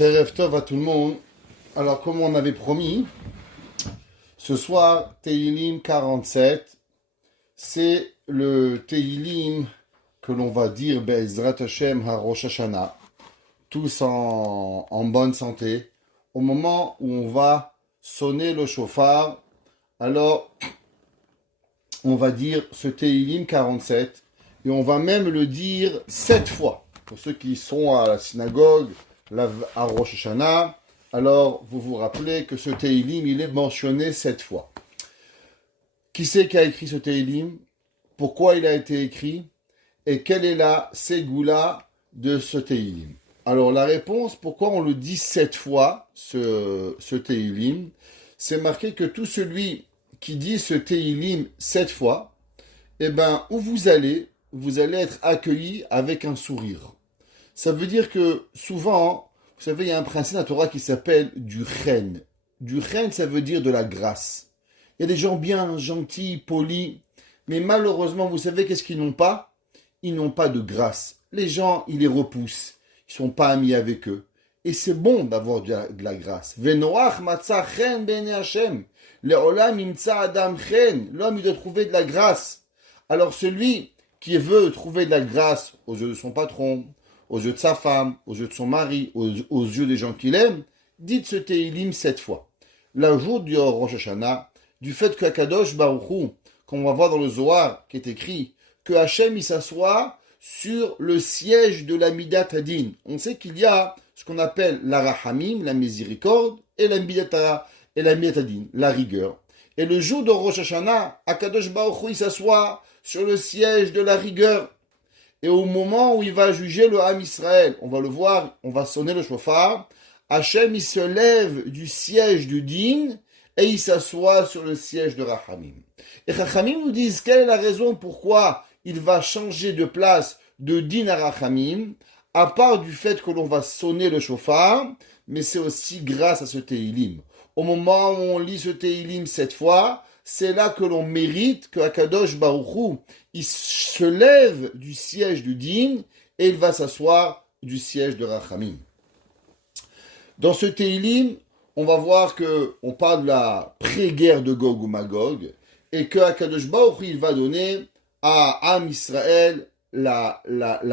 Erev Tov à tout le monde. Alors, comme on avait promis, ce soir, Tehillim 47, c'est le Tehillim que l'on va dire Be'ezrat Hashem HaRosh Hashanah, tous en bonne santé, au moment où on va sonner le shofar. Alors, on va dire ce Tehillim 47, et on va même le dire 7 fois. Pour ceux qui sont à la synagogue, à Rosh Hashanah, alors vous vous rappelez que ce Tehillim, il est mentionné 7 fois. Qui c'est qui a écrit ce Tehillim? Pourquoi il a été écrit? Et quelle est la ségoula de ce Tehillim? Alors la réponse, pourquoi on le dit 7 fois, ce Tehillim, c'est marqué que tout celui qui dit ce Tehillim 7 fois, eh bien, où vous allez être accueilli avec un sourire. Ça veut dire que souvent, vous savez, il y a un principe dans la Torah qui s'appelle du chen. Du chen, ça veut dire de la grâce. Il y a des gens bien gentils, polis, mais malheureusement, vous savez qu'est-ce qu'ils n'ont pas? Ils n'ont pas de grâce. Les gens, ils les repoussent. Ils ne sont pas amis avec eux. Et c'est bon d'avoir de la grâce. Venoach matzah chen b'nei Hashem. Le'olam imtza adam chen. L'homme, il doit trouver de la grâce. Alors celui qui veut trouver de la grâce aux yeux de son patron, aux yeux de sa femme, aux yeux de son mari, aux yeux des gens qu'il aime, dites ce Tehillim 7 fois. Le jour du Rosh Hashanah, du fait que Akadosh Baruch Hu, qu'on va voir dans le Zohar, qui est écrit, que Hachem il s'assoit sur le siège de la Midat Hadin. On sait qu'il y a ce qu'on appelle la Rahamim, la miséricorde, et la Midat Hadin, la rigueur. Et le jour de Rosh Hashanah, Akadosh Baruch Hu il s'assoit sur le siège de la rigueur. Et au moment où il va juger le Ham Israël, on va le voir, on va sonner le shofar, Hachem il se lève du siège du din et il s'assoit sur le siège de Rachamim. Et Rachamim nous disent quelle est la raison pourquoi il va changer de place de din à Rachamim, à part du fait que l'on va sonner le shofar, mais c'est aussi grâce à ce Tehillim. Au moment où on lit ce Tehillim 7 fois, c'est là que l'on mérite que Akadosh Baruch Hu, il se lève du siège du din et il va s'asseoir du siège de Rachamim. Dans ce Tehillim, on va voir que on parle de la pré-guerre de Gog ou Magog et que Akadosh Baruch Hu, il va donner à Am Israël la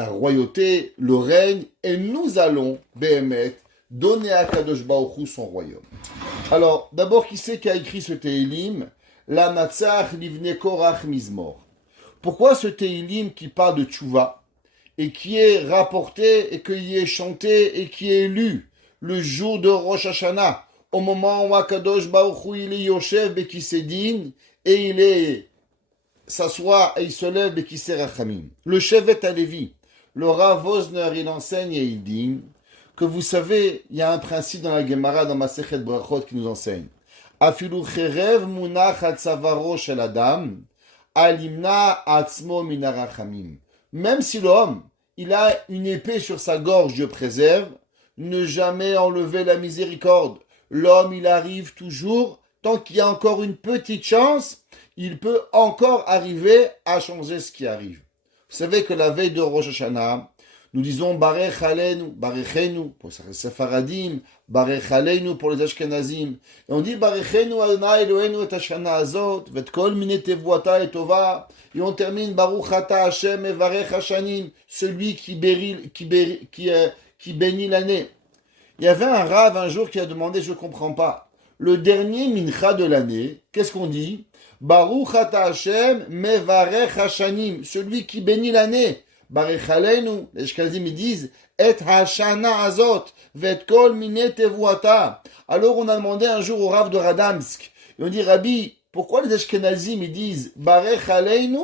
royauté, le règne, et nous allons, Behemet, donner à Akadosh Baruch Hu son royaume. Alors, d'abord, qui c'est qui a écrit ce Tehillim? La Natsach Livne Korach Mizmor. Pourquoi ce Tehillim qui parle de Tchouva et qui est rapporté et qui est chanté et qui est lu le jour de Rosh Hashanah, au moment où Akadosh Baruch Hu il est Yoshev Bekisedin et il est s'assoit et il se lève Bekisé Rachamim. Le Shevet Alevi, le Rav Wosner, il enseigne et il dit que vous savez, il y a un principe dans la Gemara, dans Masechet Brachot qui nous enseigne. Afilu cherev munach al tzavaro shel adam, alimna atzmo min harachamim. Même si l'homme, il a une épée sur sa gorge, Dieu préserve, ne jamais enlever la miséricorde. L'homme, il arrive toujours, tant qu'il y a encore une petite chance, il peut encore arriver à changer ce qui arrive. Vous savez que la veille de Rosh Hashanah, nous disons Barech Aleinu, Barechenu pour les Sefaradim, Barech Aleinu pour les Ashkenazim. Et on dit Barechenu Adonai Eloheinu et Hashana Azot, vet kol mine tevuata et tova. Et on termine Baruch Ata Hashem et Varech Hashanim, celui qui bénit l'année. Il y avait un Rav un jour qui a demandé, je ne comprends pas, le dernier mincha de l'année, qu'est-ce qu'on dit? Baruch Ata Hashem mevarech Hashanim, celui qui bénit l'année. Barech Aleinu, les Ashkenazim ils disent et hashana azot vet kol mine tevuata. Alors on a demandé un jour au Rav de Radamsk et on dit Rabbi, pourquoi les Ashkenazim ils disent Barech Aleinu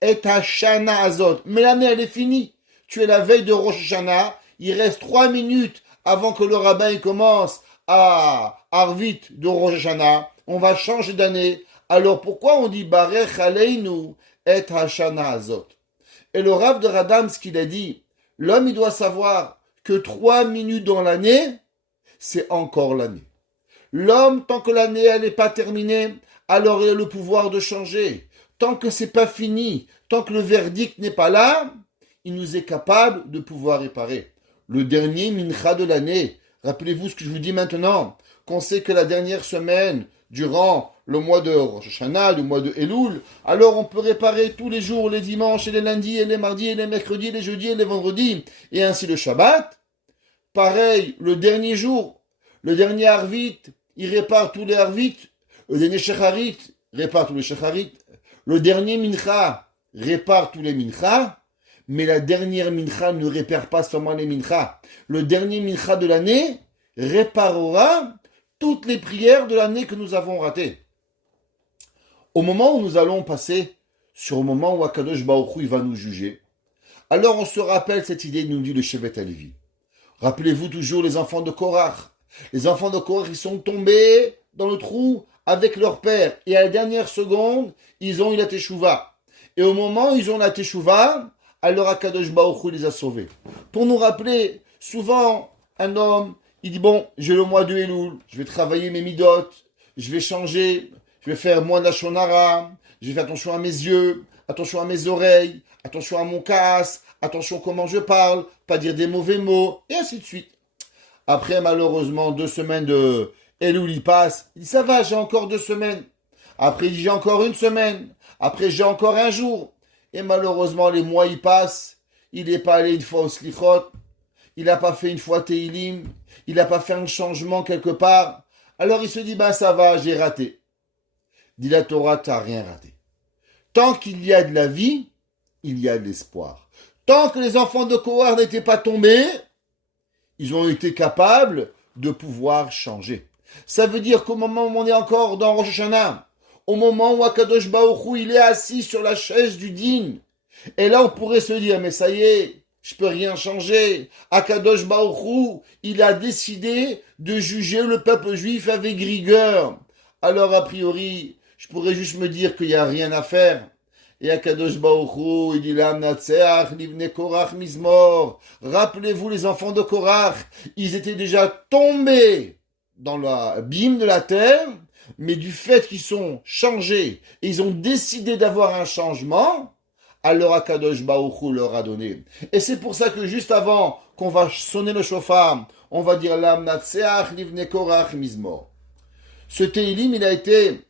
et hashana azot? Mais l'année elle est finie. Tu es la veille de Rosh Hashanah, il reste 3 minutes avant que le rabbin il commence à Arvit de Rosh Hashanah. On va changer d'année. Alors pourquoi on dit Barech Aleinu et hashana azot? Et le Rav de Radamsk, il a dit, l'homme, il doit savoir que 3 minutes dans l'année, c'est encore l'année. L'homme, tant que l'année, elle n'est pas terminée, alors il a le pouvoir de changer. Tant que c'est pas fini, tant que le verdict n'est pas là, il nous est capable de pouvoir réparer. Le dernier mincha de l'année, Rappelez-vous ce que je vous dis maintenant, qu'on sait que la dernière semaine, durant le mois de Rosh Hashanah, le mois de Elul, alors on peut réparer tous les jours, les dimanches et les lundis et les mardis et les mercredis, les jeudis et les vendredis, et ainsi le Shabbat. Pareil, le dernier jour, le dernier Arvit, il répare tous les Arvit, le dernier Shecharit répare tous les Shecharit, le dernier Mincha répare tous les Mincha, mais la dernière Mincha ne répare pas seulement les Mincha. Le dernier Mincha de l'année réparera toutes les prières de l'année que nous avons ratées. Au moment où nous allons passer sur le moment où Akadosh Baruch Hu va nous juger, alors on se rappelle cette idée, nous dit le Shevet HaLevi. Rappelez-vous toujours les enfants de Korach. Les enfants de Korach, ils sont tombés dans le trou avec leur père. Et à la dernière seconde, ils ont eu la Teshuvah. Et au moment où ils ont la Teshuvah, alors Akadosh Baruch Hu les a sauvés. Pour nous rappeler, souvent, un homme, il dit, bon, j'ai le mois de Elul, je vais travailler mes midot, je vais changer, je vais faire moins d'Ashonara, je vais faire attention à mes yeux, attention à mes oreilles, attention à mon casse, attention comment je parle, pas dire des mauvais mots, et ainsi de suite. Après, malheureusement, 2 semaines de Elul y passe, il dit, ça va, j'ai encore 2 semaines. Après, il dit, j'ai encore 1 semaine. Après, j'ai encore 1 jour. Et malheureusement, les mois y passent. Il n'est pas allé une fois au Slichot. Il n'a pas fait une fois Teilim. Il n'a pas fait un changement quelque part. Alors il se dit, ben ça va, j'ai raté. Dit la Torah, t'as rien raté. Tant qu'il y a de la vie, il y a de l'espoir. Tant que les enfants de Korah n'étaient pas tombés, ils ont été capables de pouvoir changer. Ça veut dire qu'au moment où on est encore dans Rosh Hashanah, au moment où Akadosh Baruch Hu, il est assis sur la chaise du din, et là on pourrait se dire, mais ça y est, je peux rien changer. Akadosh Baruch Hu, il a décidé de juger le peuple juif avec rigueur. Alors a priori, je pourrais juste me dire qu'il n'y a rien à faire. Et Akadosh Baruch Hu, il dit Lam Natseach, Livne Korach Mizmor. Rappelez-vous les enfants de Korach, ils étaient déjà tombés dans l'abîme de la terre, mais du fait qu'ils sont changés, et ils ont décidé d'avoir un changement, alors Akadosh Baruch Hu leur a donné. Et c'est pour ça que juste avant qu'on va sonner le shofar, on va dire Lam Natseach, Livne Korach Mizmor. Ce Teilim, il a été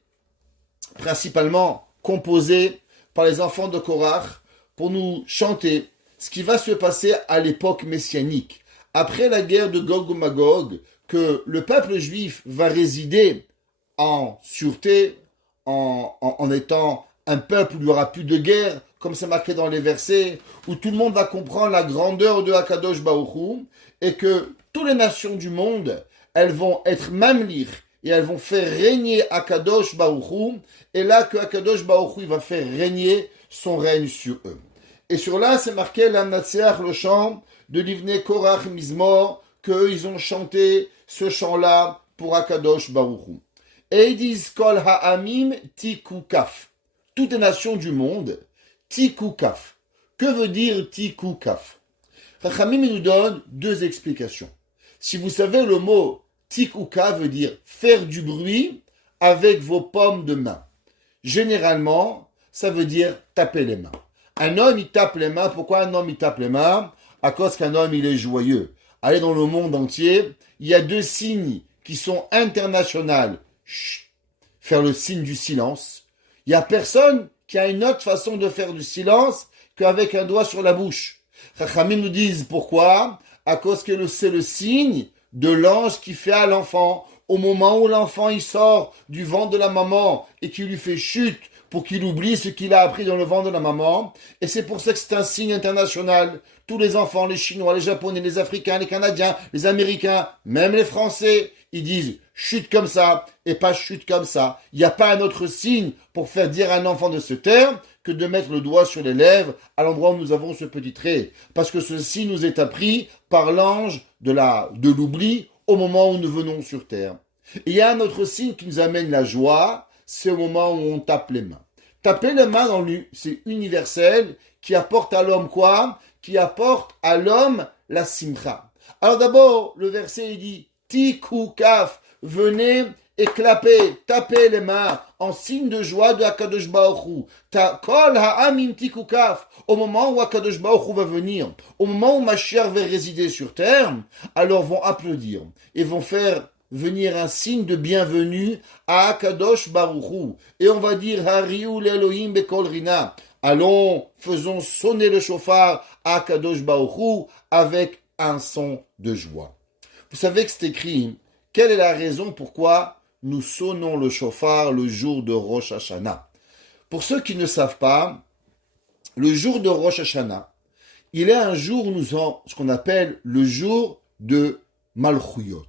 principalement composé par les enfants de Korach pour nous chanter ce qui va se passer à l'époque messianique. Après la guerre de Gog et Magog, que le peuple juif va résider en sûreté, en étant un peuple où il n'y aura plus de guerre, comme c'est marqué dans les versets, où tout le monde va comprendre la grandeur de Akadosh Baruch Hu, et que toutes les nations du monde, elles vont être mamlir, et elles vont faire régner Akadosh Baruch Hu, et là que Akadosh Baruch Hu va faire régner son règne sur eux. Et sur là, c'est marqué l'Amnatseach, le chant de Livne Korach Mizmor, qu'eux, ils ont chanté ce chant-là pour Akadosh Baruch Hu. Et ils disent Kol Ha'amim Tikukaf. Toutes les nations du monde, Tikukaf. Que veut dire Tikukaf? Chachamim nous donne 2 explications. Si vous savez, le mot Tikuka veut dire faire du bruit avec vos paumes de main. Généralement, ça veut dire taper les mains. Un homme, il tape les mains. Pourquoi un homme, il tape les mains? À cause qu'un homme, il est joyeux. Allez dans le monde entier, il y a 2 signes qui sont internationaux. Chut, faire le signe du silence. Il n'y a personne qui a une autre façon de faire du silence qu'avec un doigt sur la bouche. Chachamim nous disent pourquoi? À cause que c'est le signe de l'ange qui fait à l'enfant. Au moment où l'enfant il sort du ventre de la maman et qu'il lui fait chute pour qu'il oublie ce qu'il a appris dans le ventre de la maman. Et c'est pour ça que c'est un signe international. Tous les enfants, les Chinois, les Japonais, les Africains, les Canadiens, les Américains, même les Français, ils disent chute comme ça et pas chute comme ça. Il n'y a pas un autre signe pour faire dire à un enfant de se taire que de mettre le doigt sur les lèvres à l'endroit où nous avons ce petit trait. Parce que ceci nous est appris par l'ange de l'oubli au moment où nous venons sur terre. Et il y a un autre signe qui nous amène la joie, c'est au moment où on tape les mains. Taper les mains, c'est universel, qui apporte à l'homme quoi? Qui apporte à l'homme la simcha. Alors d'abord, le verset il dit, Tikukaf, venez et clapez, tapez les mains en signe de joie de Akadosh Baruch Hu. Kol ha'amim tikukaf. Au moment où Akadosh Baruch Hu va venir, au moment où Mashiach va résider sur terre, alors vont applaudir et vont faire venir un signe de bienvenue à Akadosh Baruch Hu. Et on va dire Hariu l'Elohim bekol rina. Allons, faisons sonner le shofar à Akadosh Baruch Hu avec un son de joie. Vous savez que c'est écrit, quelle est la raison pourquoi nous sonnons le shofar le jour de Rosh Hashanah? Pour ceux qui ne savent pas, le jour de Rosh Hashanah, il est un jour où nous avons ce qu'on appelle le jour de Malchuyot.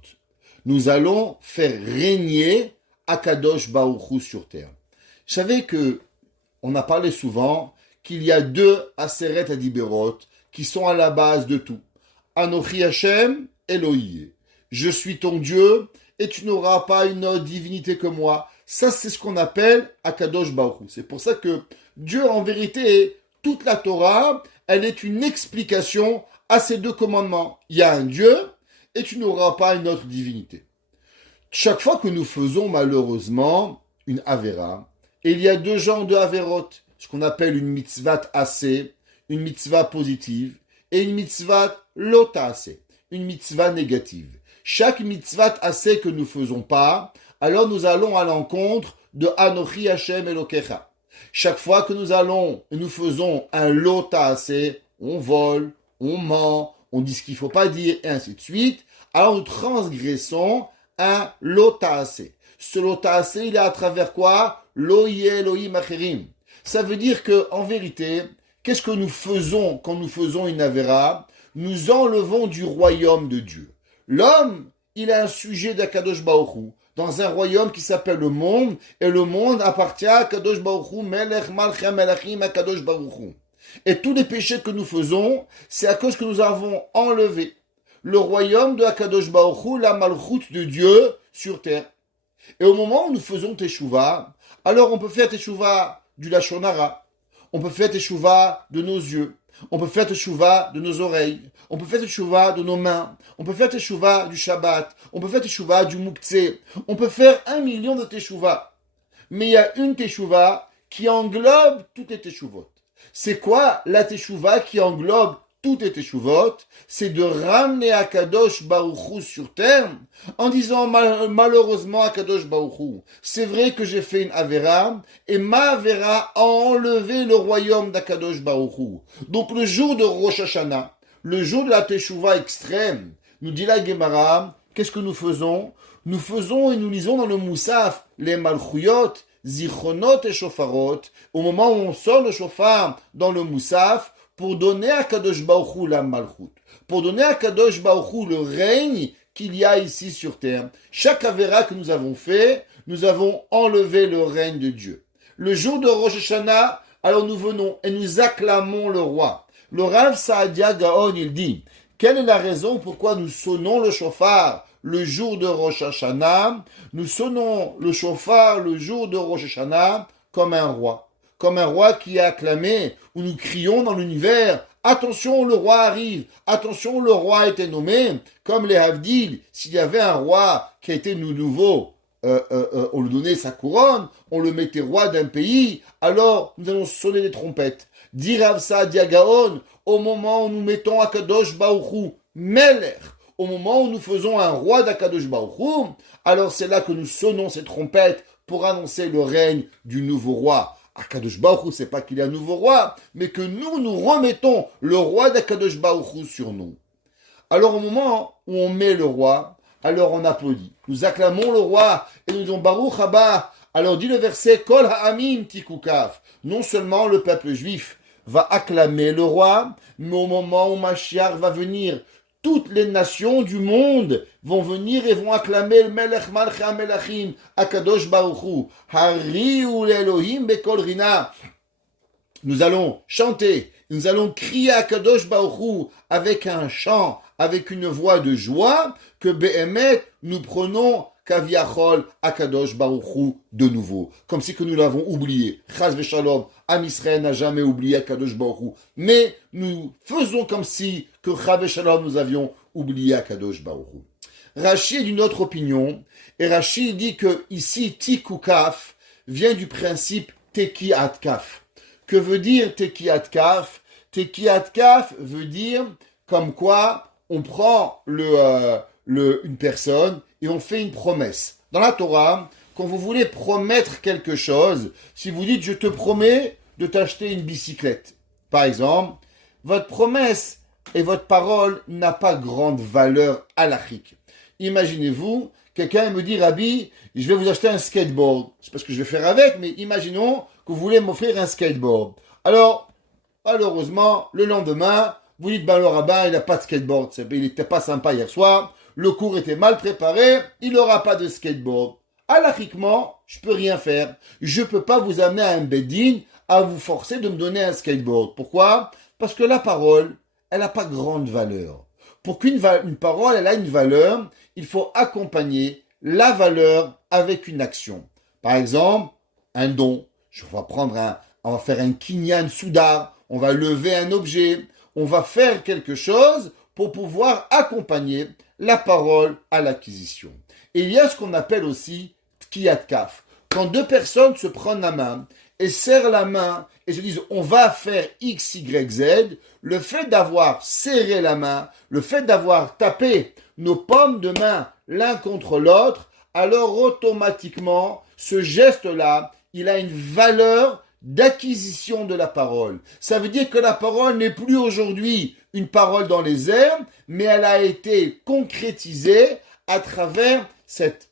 Nous allons faire régner Akadosh Baruch Hu sur terre. Vous savez que on a parlé souvent qu'il y a deux Aseret Adiberot qui sont à la base de tout. Anochi Hashem, Elohim. Je suis ton Dieu et tu n'auras pas une autre divinité que moi. Ça, c'est ce qu'on appelle Akadosh Baruch Hu. C'est pour ça que Dieu, en vérité, toute la Torah, elle est une explication à ces deux commandements. Il y a un Dieu et tu n'auras pas une autre divinité. Chaque fois que nous faisons malheureusement une Avera, et il y a deux genres de Averot, ce qu'on appelle une mitzvah assez, une mitzvah positive, et une mitzvah lota assez, une mitzvah négative. Chaque mitzvah assez que nous faisons pas, alors nous allons à l'encontre de Anochi Hashem Elokecha. Chaque fois que nous faisons un lota assez, on vole, on ment, on dit ce qu'il ne faut pas dire, et ainsi de suite, alors nous transgressons un lota assez. Ce lota assez, il est à travers quoi? Loye Elohim Acherim. Ça veut dire que, en vérité, qu'est-ce que nous faisons quand nous faisons une Avera? Nous enlevons du royaume de Dieu. L'homme, il a un sujet d'Akadosh Baruch Hu, dans un royaume qui s'appelle le monde, et le monde appartient à Akadosh Baruch Hu, Melech Malchim Melachim Akadosh Baruch Hu. Et tous les péchés que nous faisons, c'est à cause que nous avons enlevé le royaume de Akadosh Baruch Hu, la malchut de Dieu sur terre. Et au moment où nous faisons Teshuvah, alors on peut faire Teshuvah du Lashon Hara, on peut faire Teshuvah de nos yeux, on peut faire Teshuvah de nos oreilles, on peut faire Teshuvah de nos mains, on peut faire Teshuvah du Shabbat, on peut faire Teshuvah du Mouktsé, on peut faire 1 million de Teshuvah. Mais il y a une Teshuvah qui englobe toutes les Teshuvot. C'est quoi la Teshuvah qui englobe toutes les Teshuvot? C'est de ramener Akadosh Baruch Hu sur terre en disant malheureusement Akadosh Baruch Hu, c'est vrai que j'ai fait une Avera et ma Avera a enlevé le royaume d'Akadosh Baruch Hu. Donc le jour de Rosh Hashanah, le jour de la Teshuvah extrême, nous dit la Gemara, qu'est-ce que nous faisons? Nous faisons et nous lisons dans le Moussaf les Malchuyot, Zichronot et Shofarot, au moment où on sort le Shofar dans le Moussaf, pour donner à Kadosh Baruch Hu la Malchut, pour donner à Kadosh Baruch Hu le règne qu'il y a ici sur terre. Chaque Avera que nous avons fait, nous avons enlevé le règne de Dieu. Le jour de Rosh Hashanah, alors nous venons et nous acclamons le roi. Le Rav Saadia Gaon, il dit, quelle est la raison pourquoi nous sonnons le shofar le jour de Rosh Hashanah? Nous sonnons le shofar le jour de Rosh Hashanah comme un roi qui est acclamé, où nous crions dans l'univers, attention, le roi arrive, attention, le roi a été nommé, comme les Havdil, s'il y avait un roi qui a été nouveau, on lui donnait sa couronne, on le mettait roi d'un pays, alors nous allons sonner les trompettes. Dire Rav Saadia Gaon, au moment où nous mettons Akadosh Baruch Hu, Melech, au moment où nous faisons un roi d'Akadosh Baruch Hu, alors c'est là que nous sonnons ces trompettes pour annoncer le règne du nouveau roi. Akadosh Baruch Hu, c'est pas qu'il y a un nouveau roi, mais que nous remettons le roi d'Akadosh Baruch Hu sur nous. Alors au moment où on met le roi, alors on applaudit. Nous acclamons le roi et nous disons Baruch Haba. Alors dit le verset Kol ha'amim tikukaf. Non seulement le peuple juif va acclamer le roi, mais au moment où Mashiach va venir, toutes les nations du monde vont venir et vont acclamer le Melech Malchei HaMelachim, Akadosh Baruch Hu, Hariu l'Elohim bekol rina. Nous allons chanter, nous allons crier Akadosh Baruch Hu avec un chant, avec une voix de joie, que Behemet, nous prenons Kaviachol Akadosh Baruch Hu de nouveau. Comme si que nous l'avons oublié. Chas v'shalom, Am Israël n'a jamais oublié Akadosh Baruch Hu. Mais nous faisons comme si que Chas v'shalom nous avions oublié Akadosh Baruch Hu. Rashi est d'une autre opinion, et Rashi dit que ici, tik ou kaf vient du principe teki at kaf. Que veut dire teki at kaf? Teki at kaf veut dire comme quoi on prend une personne et on fait une promesse. Dans la Torah, quand vous voulez promettre quelque chose, si vous dites je te promets de t'acheter une bicyclette, par exemple, votre promesse et votre parole n'a pas grande valeur halachique. Imaginez-vous, quelqu'un me dit Rabbi, je vais vous acheter un skateboard. Je sais pas ce que je vais faire avec, mais imaginons que vous voulez m'offrir un skateboard. Alors, malheureusement, le lendemain, vous dites, le rabbin, il n'a pas de skateboard. Il n'était pas sympa hier soir. Le cours était mal préparé. Il n'aura pas de skateboard. Halachiquement, je ne peux rien faire. Je ne peux pas vous amener à un beddin à vous forcer de me donner un skateboard. Pourquoi? Parce que la parole, elle n'a pas grande valeur. Pour qu'une parole, elle a une valeur, il faut accompagner la valeur avec une action. Par exemple, un don. On va faire un kinyan soudar. On va lever un objet. On va faire quelque chose pour pouvoir accompagner la parole à l'acquisition. Et il y a ce qu'on appelle aussi tkiyat kaf. Quand deux personnes se prennent la main et serrent la main et se disent on va faire X, Y, Z, le fait d'avoir serré la main, le fait d'avoir tapé nos paumes de main l'un contre l'autre, alors automatiquement, ce geste-là, il a une valeur d'acquisition de la parole. Ça veut dire que la parole n'est plus aujourd'hui une parole dans les airs, mais elle a été concrétisée à travers cette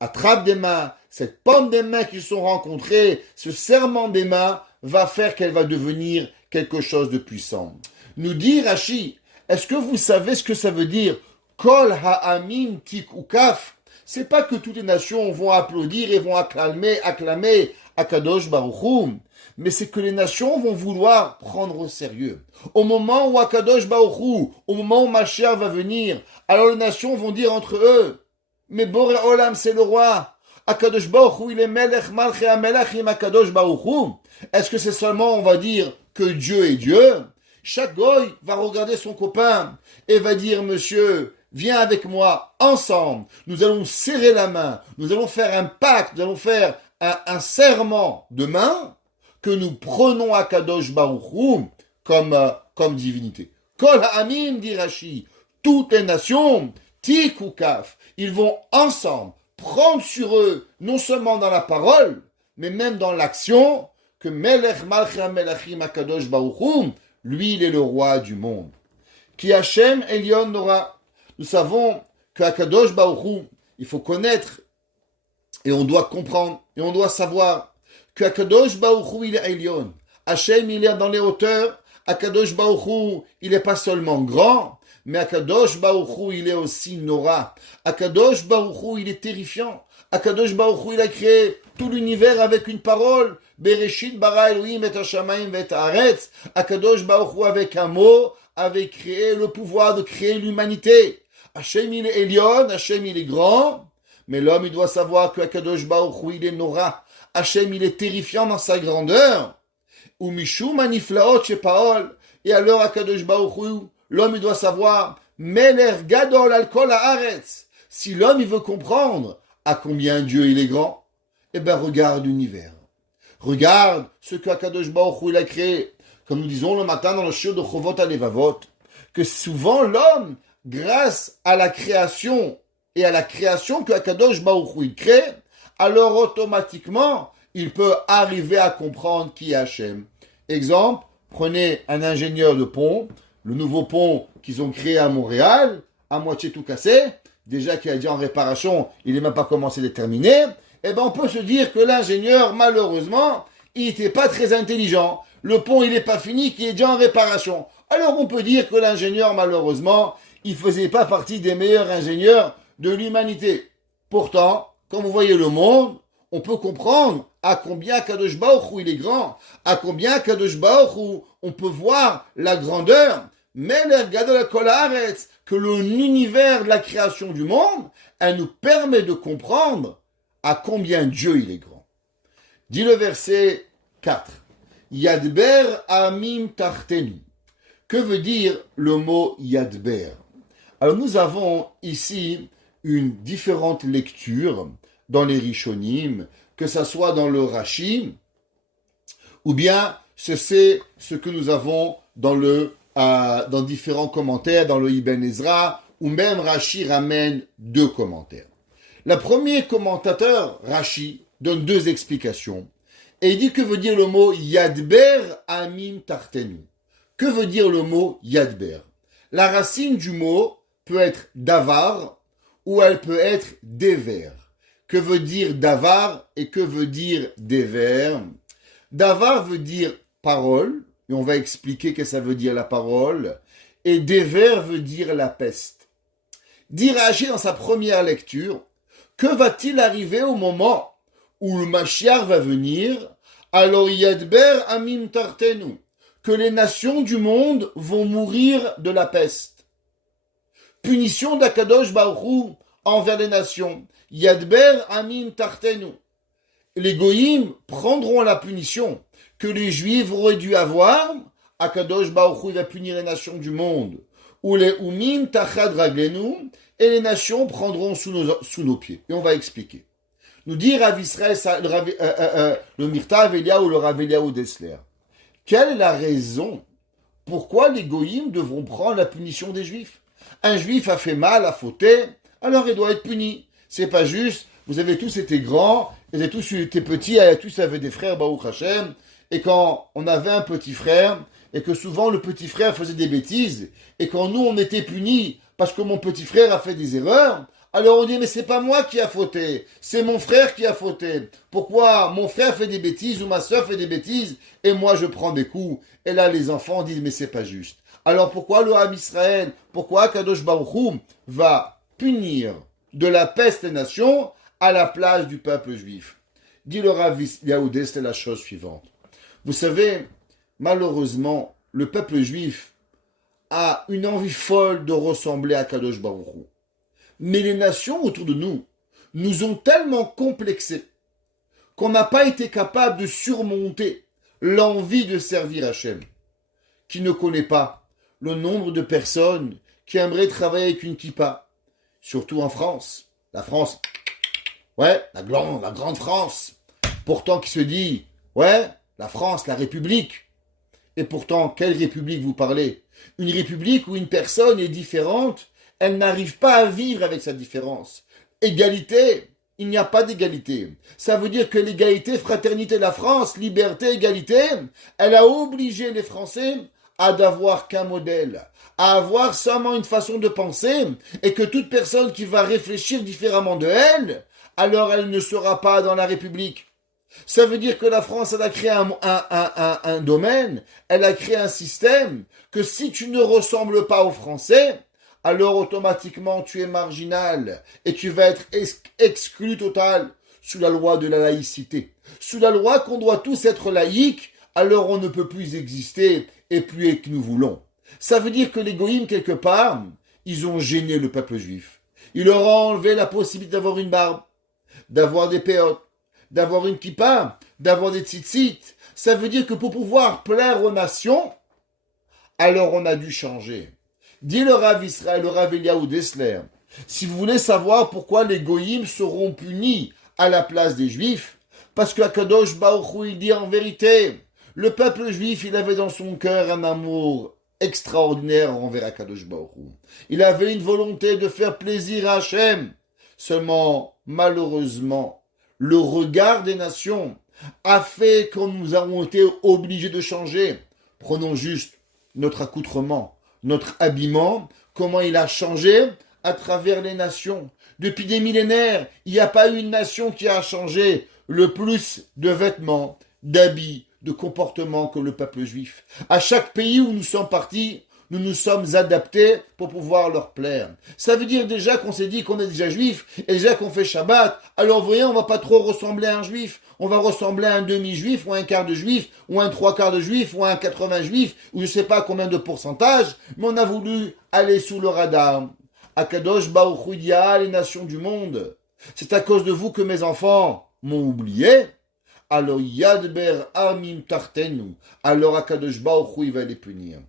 attrape des mains, cette paume des mains qui se sont rencontrées, ce serrement des mains va faire qu'elle va devenir quelque chose de puissant. Nous dit Rashi, est-ce que vous savez ce que ça veut dire Kol ha'amim tik ou kaf? C'est pas que toutes les nations vont applaudir et vont acclamer Akadosh Baruch Hu, mais c'est que les nations vont vouloir prendre au sérieux. Au moment où Akadosh Baruch Hu, au moment où Mashiach va venir, alors les nations vont dire entre eux, mais Boré Olam c'est le roi, Akadosh Baruch Hu il est Melech Malchei HaMelachim Akadosh Baruch Hu. Est-ce que c'est seulement on va dire que Dieu est Dieu? Chaque goy va regarder son copain et va dire monsieur, viens avec moi ensemble, nous allons serrer la main, nous allons faire un pacte, nous allons faire un serment de main que nous prenons à Kadosh Baruch Hu comme divinité. Kol ha'amim, dit Rashi, toutes les nations, tik ou kaf, ils vont ensemble prendre sur eux, non seulement dans la parole, mais même dans l'action, que Melech Malchei HaMelachim HaKadosh Baruch Hu, lui, il est le roi du monde. Ki Hashem Elyon Nora. Nous savons que Kadosh Baruch Hu, il faut connaître, et on doit comprendre, et on doit savoir que Kadosh Baruch Hu, il est Elyon. Hashem, il est dans les hauteurs. Kadosh Baruch Hu, il n'est pas seulement grand, mais Kadosh Baruch Hu, il est aussi Nora. Kadosh Baruch Hu, il est terrifiant. Kadosh Baruch Hu, il a créé tout l'univers avec une parole. Bereshit bara Elohim et hashamayim et haaretz. Kadosh Baruch Hu, avec un mot, avait créé le pouvoir de créer l'humanité. Hachem il est Elyon, Hachem il est grand, mais l'homme il doit savoir que Kadosh Baruch Hu il est Nora. Hachem il est terrifiant dans sa grandeur. Ou mishum aniflaot shepaol. Et alors Kadosh Baruch Hu, l'homme il doit savoir Meler gadol al kol haaretz. Si l'homme il veut comprendre à combien Dieu il est grand, eh ben regarde l'univers. Regarde ce que Kadosh Baruch Hu il a créé. Comme nous disons le matin dans le shiur de Chovot HaLevavot, que souvent l'homme, grâce à la création et à la création que Akadosh Baruch Hu crée, alors automatiquement, il peut arriver à comprendre qui est Hachem. Exemple, prenez un ingénieur de pont, le nouveau pont qu'ils ont créé à Montréal, à moitié tout cassé, déjà qui est déjà en réparation, il n'est même pas commencé à terminer, eh ben on peut se dire que l'ingénieur, malheureusement, il n'était pas très intelligent. Le pont, il n'est pas fini, qui est déjà en réparation. Alors on peut dire que l'ingénieur, malheureusement, il ne faisait pas partie des meilleurs ingénieurs de l'humanité. Pourtant, quand vous voyez le monde, on peut comprendre à combien Kadosh Baruch Hu il est grand, à combien Kadosh Baruch Hu on peut voir la grandeur, mais que l'univers de la création du monde, elle nous permet de comprendre à combien Dieu il est grand. Dit le verset 4. Yadber amim tartenu. Que veut dire le mot Yadber? Alors nous avons ici une différente lecture dans les Rishonim, que ça soit dans le Rashi, ou bien c'est ce que nous avons dans différents commentaires, dans le Ibn Ezra, ou même Rashi ramène 2 commentaires. Le premier commentateur, Rashi, donne 2 explications. Et il dit que veut dire le mot Yadber Amim Tartenu. Que veut dire le mot Yadber? La racine du mot peut être davar ou elle peut être dever. Que veut dire davar et que veut dire dever? Davar veut dire parole, et on va expliquer que ça veut dire la parole, et dever veut dire la peste. Dit Rashi dans sa première lecture, que va-t-il arriver au moment où le Mashiach va venir? Alors Yadber Amim Tartenu, que les nations du monde vont mourir de la peste. Punition d'Akadosh Baruch Hu envers les nations. Yadber Amim Tartenu. Les goyim prendront la punition que les juifs auraient dû avoir. Akadosh Baruch Hu va punir les nations du monde. Ou les umim tachad raglenu, et les nations prendront sous nos pieds. Et on va expliquer. Nous dit Rav Israël, le Mirtav Eliyahu ou le Rav Eliyahu Dessler. Quelle est la raison pourquoi les goyim devront prendre la punition des juifs? Un juif a fait mal, a fauté, alors il doit être puni. C'est pas juste, vous avez tous été grands, vous avez tous été petits, tous avaient des frères, Baruch Hashem, et quand on avait un petit frère, et que souvent le petit frère faisait des bêtises, et quand nous on était punis parce que mon petit frère a fait des erreurs, alors on dit mais c'est pas moi qui a fauté, c'est mon frère qui a fauté. Pourquoi mon frère fait des bêtises ou ma soeur fait des bêtises et moi je prends des coups? Et là les enfants disent mais c'est pas juste. Alors pourquoi le Ham Israël, pourquoi Kadosh Baruch Hu va punir de la peste les nations à la place du peuple juif? Dit le Rav Yaoudé, c'est la chose suivante. Vous savez, malheureusement, le peuple juif a une envie folle de ressembler à Kadosh Baruch Hu. Mais les nations autour de nous nous ont tellement complexés qu'on n'a pas été capable de surmonter l'envie de servir Hachem. Qui ne connaît pas le nombre de personnes qui aimeraient travailler avec une kippa, surtout en France. La France, ouais, la grande France. Pourtant qui se dit, ouais, la France, la République. Et pourtant, quelle République vous parlez? Une République où une personne est différente, elle n'arrive pas à vivre avec sa différence. Égalité, il n'y a pas d'égalité. Ça veut dire que l'égalité, fraternité de la France, liberté, égalité, elle a obligé les Français à d'avoir qu'un modèle, à avoir seulement une façon de penser, et que toute personne qui va réfléchir différemment de elle, alors elle ne sera pas dans la République. Ça veut dire que la France, elle a créé un domaine, elle a créé un système, que si tu ne ressembles pas aux Français, alors automatiquement tu es marginal et tu vas être exclu total sous la loi de la laïcité. Sous la loi qu'on doit tous être laïcs, alors on ne peut plus exister et plus que nous voulons. Ça veut dire que les goïms, quelque part, ils ont gêné le peuple juif. Ils leur ont enlevé la possibilité d'avoir une barbe, d'avoir des péotes, d'avoir une kippa, d'avoir des tzitzit. Ça veut dire que pour pouvoir plaire aux nations, alors on a dû changer. Dit le Rav Israël, le Rav Eliyahu Dessler, si vous voulez savoir pourquoi les goïms seront punis à la place des juifs, parce que Akadosh Baruch Hu, il dit en vérité, le peuple juif, il avait dans son cœur un amour extraordinaire envers Akadosh Baruch Hu. Il avait une volonté de faire plaisir à Hachem. Seulement, malheureusement, le regard des nations a fait que nous avons été obligés de changer. Prenons juste notre accoutrement, notre habillement, comment il a changé à travers les nations. Depuis des millénaires, il n'y a pas eu une nation qui a changé le plus de vêtements, d'habits, de comportements que le peuple juif. À chaque pays où nous sommes partis, nous nous sommes adaptés pour pouvoir leur plaire. Ça veut dire déjà qu'on s'est dit qu'on est déjà juif, et déjà qu'on fait Shabbat, alors vous voyez, on va pas trop ressembler à un juif. On va ressembler à un demi-juif, ou un quart de juif, ou un trois quarts de juif, ou un 80 juif, ou je sais pas combien de pourcentage, mais on a voulu aller sous le radar. Akadosh Baruch Hu dit à les nations du monde, c'est à cause de vous que mes enfants m'ont oublié. Alors Yadber Amim Tartenu, alors Akadosh Baruch Hu il va les punir.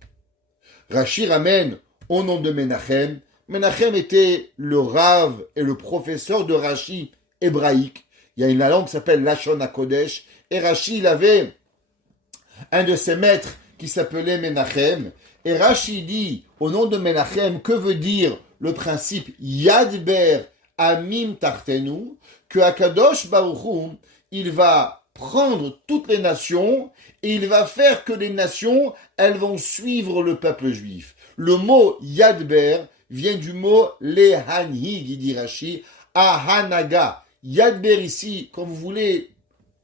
Rashi ramène au nom de Menachem, Menachem était le rave et le professeur de Rashi hébraïque. Il y a une langue qui s'appelle Lashon HaKodesh. Et Rashi, il avait un de ses maîtres qui s'appelait Menachem. Et Rashi dit, au nom de Menachem, que veut dire le principe Yadber Amim Tartenu, que Akadosh Baruch Hu, il va prendre toutes les nations et il va faire que les nations, elles vont suivre le peuple juif. Le mot Yadber vient du mot Lehanhig, il dit Rashi, Ahanaga. Yadber ici, quand vous voulez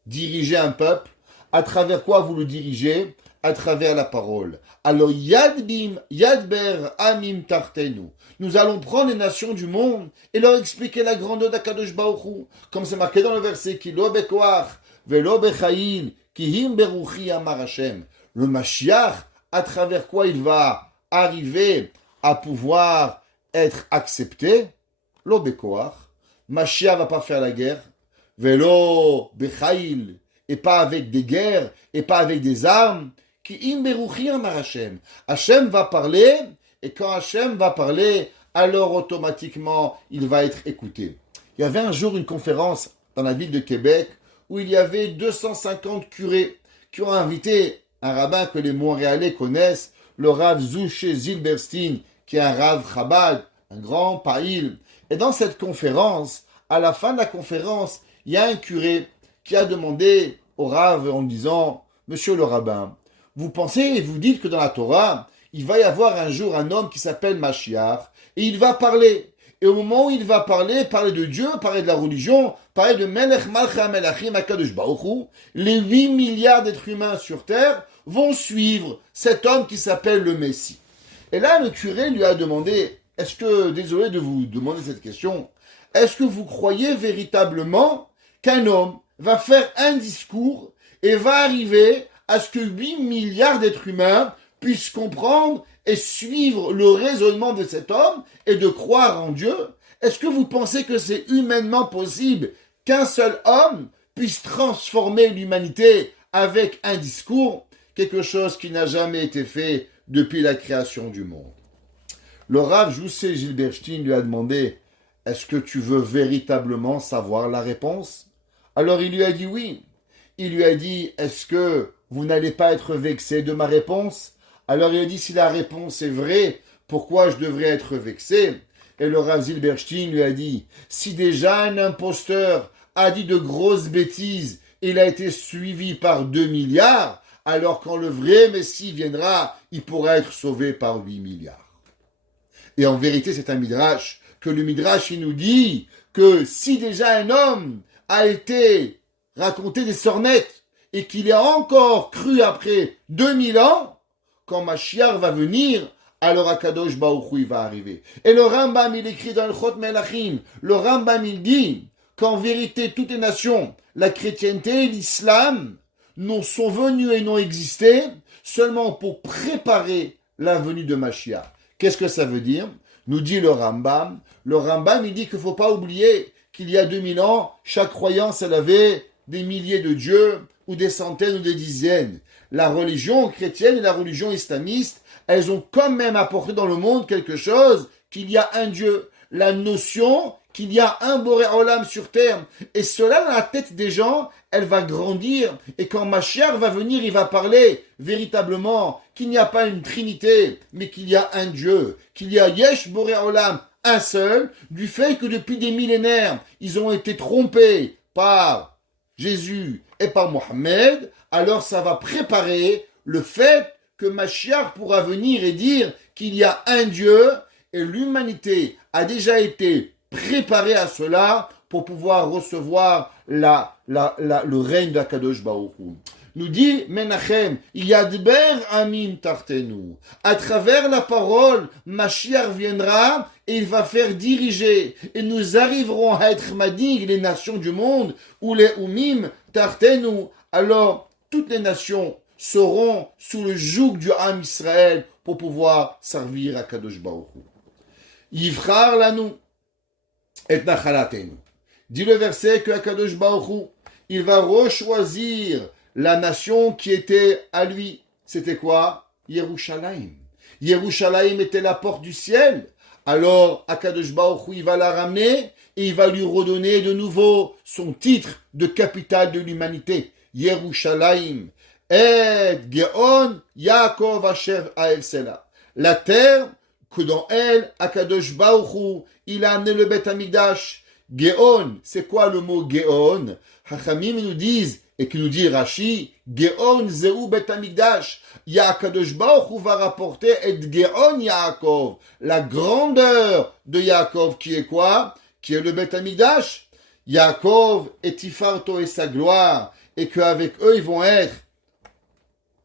diriger un peuple, à travers quoi vous le dirigez? À travers la parole. Alors Yadber Amim Tartenu. Nous allons prendre les nations du monde et leur expliquer la grandeur d'Akadosh Baruch Hu, comme c'est marqué dans le verset Ki lo bekoach velo bechail ki him beruchi amar Hashem. Le Mashiach, à travers quoi il va arriver à pouvoir être accepté? Lo bekoach. Mashiach va pas faire la guerre. Velo bechail. Et pas avec des guerres, et pas avec des armes. Ki him beruchi amar Hashem. Hashem va parler. Et quand Hachem va parler, alors automatiquement, il va être écouté. Il y avait un jour une conférence dans la ville de Québec où il y avait 250 curés qui ont invité un rabbin que les Montréalais connaissent, le Rav Zouché Zilberstein, qui est un Rav Chabad, un grand païl. Et dans cette conférence, à la fin de la conférence, il y a un curé qui a demandé au Rav en disant « Monsieur le rabbin, vous pensez et vous dites que dans la Torah, il va y avoir un jour un homme qui s'appelle Mashiach, et il va parler. Et au moment où il va parler de Dieu, parler de la religion, parler de Melech Malcha Melachim Akadosh Baruch Hu, les 8 milliards d'êtres humains sur Terre vont suivre cet homme qui s'appelle le Messie. Et là, le curé lui a demandé, désolé de vous demander cette question, est-ce que vous croyez véritablement qu'un homme va faire un discours et va arriver à ce que 8 milliards d'êtres humains puissent comprendre et suivre le raisonnement de cet homme et de croire en Dieu? Est-ce que vous pensez que c'est humainement possible qu'un seul homme puisse transformer l'humanité avec un discours, quelque chose qui n'a jamais été fait depuis la création du monde? Le Rav Joussé Gilberstein lui a demandé, est-ce que tu veux véritablement savoir la réponse? Alors il lui a dit oui. Il lui a dit, est-ce que vous n'allez pas être vexé de ma réponse? Alors il a dit, si la réponse est vraie, pourquoi je devrais être vexé? Et le Rav Zilberstein lui a dit, si déjà un imposteur a dit de grosses bêtises, et il a été suivi par 2 milliards, alors quand le vrai Messie viendra, il pourra être sauvé par 8 milliards. Et en vérité, c'est un midrash, que le midrash il nous dit que si déjà un homme a été raconté des sornettes, et qu'il a encore cru après 2000 ans, quand Mashiach va venir, alors Akadosh Baruch Hu va arriver. Et le Rambam, il écrit dans le Chot Melachim, le Rambam, il dit qu'en vérité, toutes les nations, la chrétienté et l'islam, sont venus et n'ont existé seulement pour préparer la venue de Mashiach. Qu'est-ce que ça veut dire? Nous dit le Rambam. Le Rambam, il dit qu'il ne faut pas oublier qu'il y a 2000 ans, chaque croyance, elle avait des milliers de dieux, ou des centaines ou des dizaines. La religion chrétienne et la religion islamiste, elles ont quand même apporté dans le monde quelque chose, qu'il y a un Dieu. La notion qu'il y a un Boré Olam sur terre. Et cela, dans la tête des gens, elle va grandir. Et quand Mashiach va venir, il va parler véritablement qu'il n'y a pas une trinité, mais qu'il y a un Dieu. Qu'il y a Yesh Boré Olam, un seul, du fait que depuis des millénaires, ils ont été trompés par Jésus et par Mohammed, alors ça va préparer le fait que Mashiach pourra venir et dire qu'il y a un Dieu et l'humanité a déjà été préparée à cela pour pouvoir recevoir le règne d'Akadosh Baruch Hu. Nous dit Menachem, Yadber Amim Tartenu. À travers la parole, Mashiach viendra et il va faire diriger. Et nous arriverons à être madig, les nations du monde, ou les Umim Tartenu. Alors, toutes les nations seront sous le joug du Ham Israël pour pouvoir servir à Kadosh Baruch Hu. Yivchar lanu et nachalatenu. Dit le verset que Kadosh Baruch Hu, il va rechoisir la nation qui était à lui. C'était quoi? Yerushalayim. Yerushalayim était la porte du ciel. alors Akadosh Baruch Hu, il va la ramener et il va lui redonner de nouveau son titre de capitale de l'humanité. Yerushalayim et Geon Yaakov Asher Aev Sela. La terre que dans elle, Akadosh Baruch Hu, il a amené le Beth Amikdash. Geon, c'est quoi le mot Geon? Hachamim nous disent, et qui nous dit Rashi, Geon Zeu Beth Amikdash. Akadosh Baruch Hu va rapporter et Geon Yaakov, la grandeur de Yaakov, qui est quoi? Qui est le Beth Amikdash. Yaakov et Tifarto et sa gloire, et qu'avec eux, ils vont être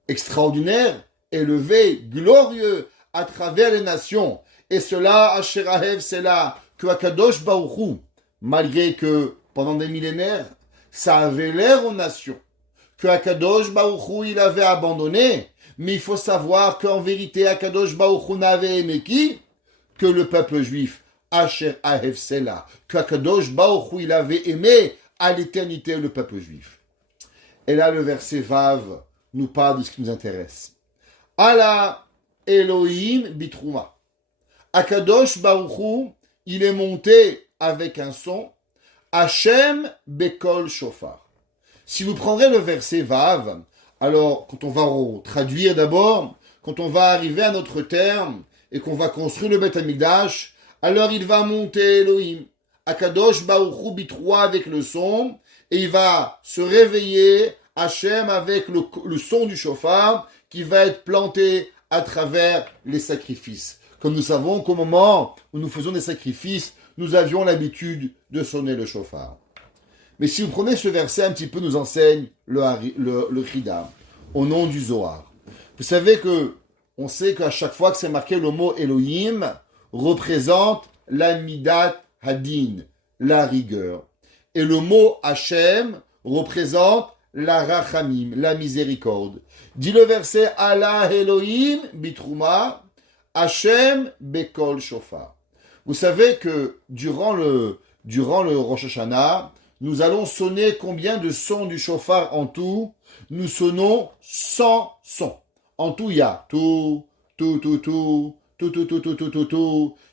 extraordinaires, élevés, glorieux, à travers les nations. Et cela, Asher Ahev, c'est là que Akadosh Baruch Hu, malgré que pendant des millénaires, ça avait l'air aux nations, que Akadosh Baruch Hu, il avait abandonné, mais il faut savoir qu'en vérité, Akadosh Baruch Hu n'avait aimé qui? Que le peuple juif. Asher Ahev, c'est là que Akadosh Baruch Hu, il avait aimé à l'éternité le peuple juif. Et là, le verset Vav nous parle de ce qui nous intéresse. Allah Elohim Bitrouma. Akadosh Baruch Hu, il est monté avec un son. Hashem Bekol Shofar. Si vous prendrez le verset Vav, alors quand on va traduire d'abord, quand on va arriver à notre terme et qu'on va construire le Beth Amikdash, alors il va monter Elohim. Akadosh Baruch Hu Bitrouma avec le son, et il va se réveiller Hashem avec le son du shofar qui va être planté à travers les sacrifices. Comme nous savons qu'au moment où nous faisons des sacrifices, nous avions l'habitude de sonner le shofar. Mais si vous prenez ce verset, un petit peu nous enseigne le Chida, au nom du Zohar. Vous savez que, on sait qu'à chaque fois que c'est marqué le mot Elohim, représente la Midat Hadin, la rigueur. Et le mot Hashem représente la Rachamim, la miséricorde. Dit le verset Allah Elohim Bitrouma, Hashem Bekol Shofar. Vous savez que durant le Rosh Hashanah, nous allons sonner combien de sons du shofar en tout? Nous sonnons 100 sons. En tout, il y a tout.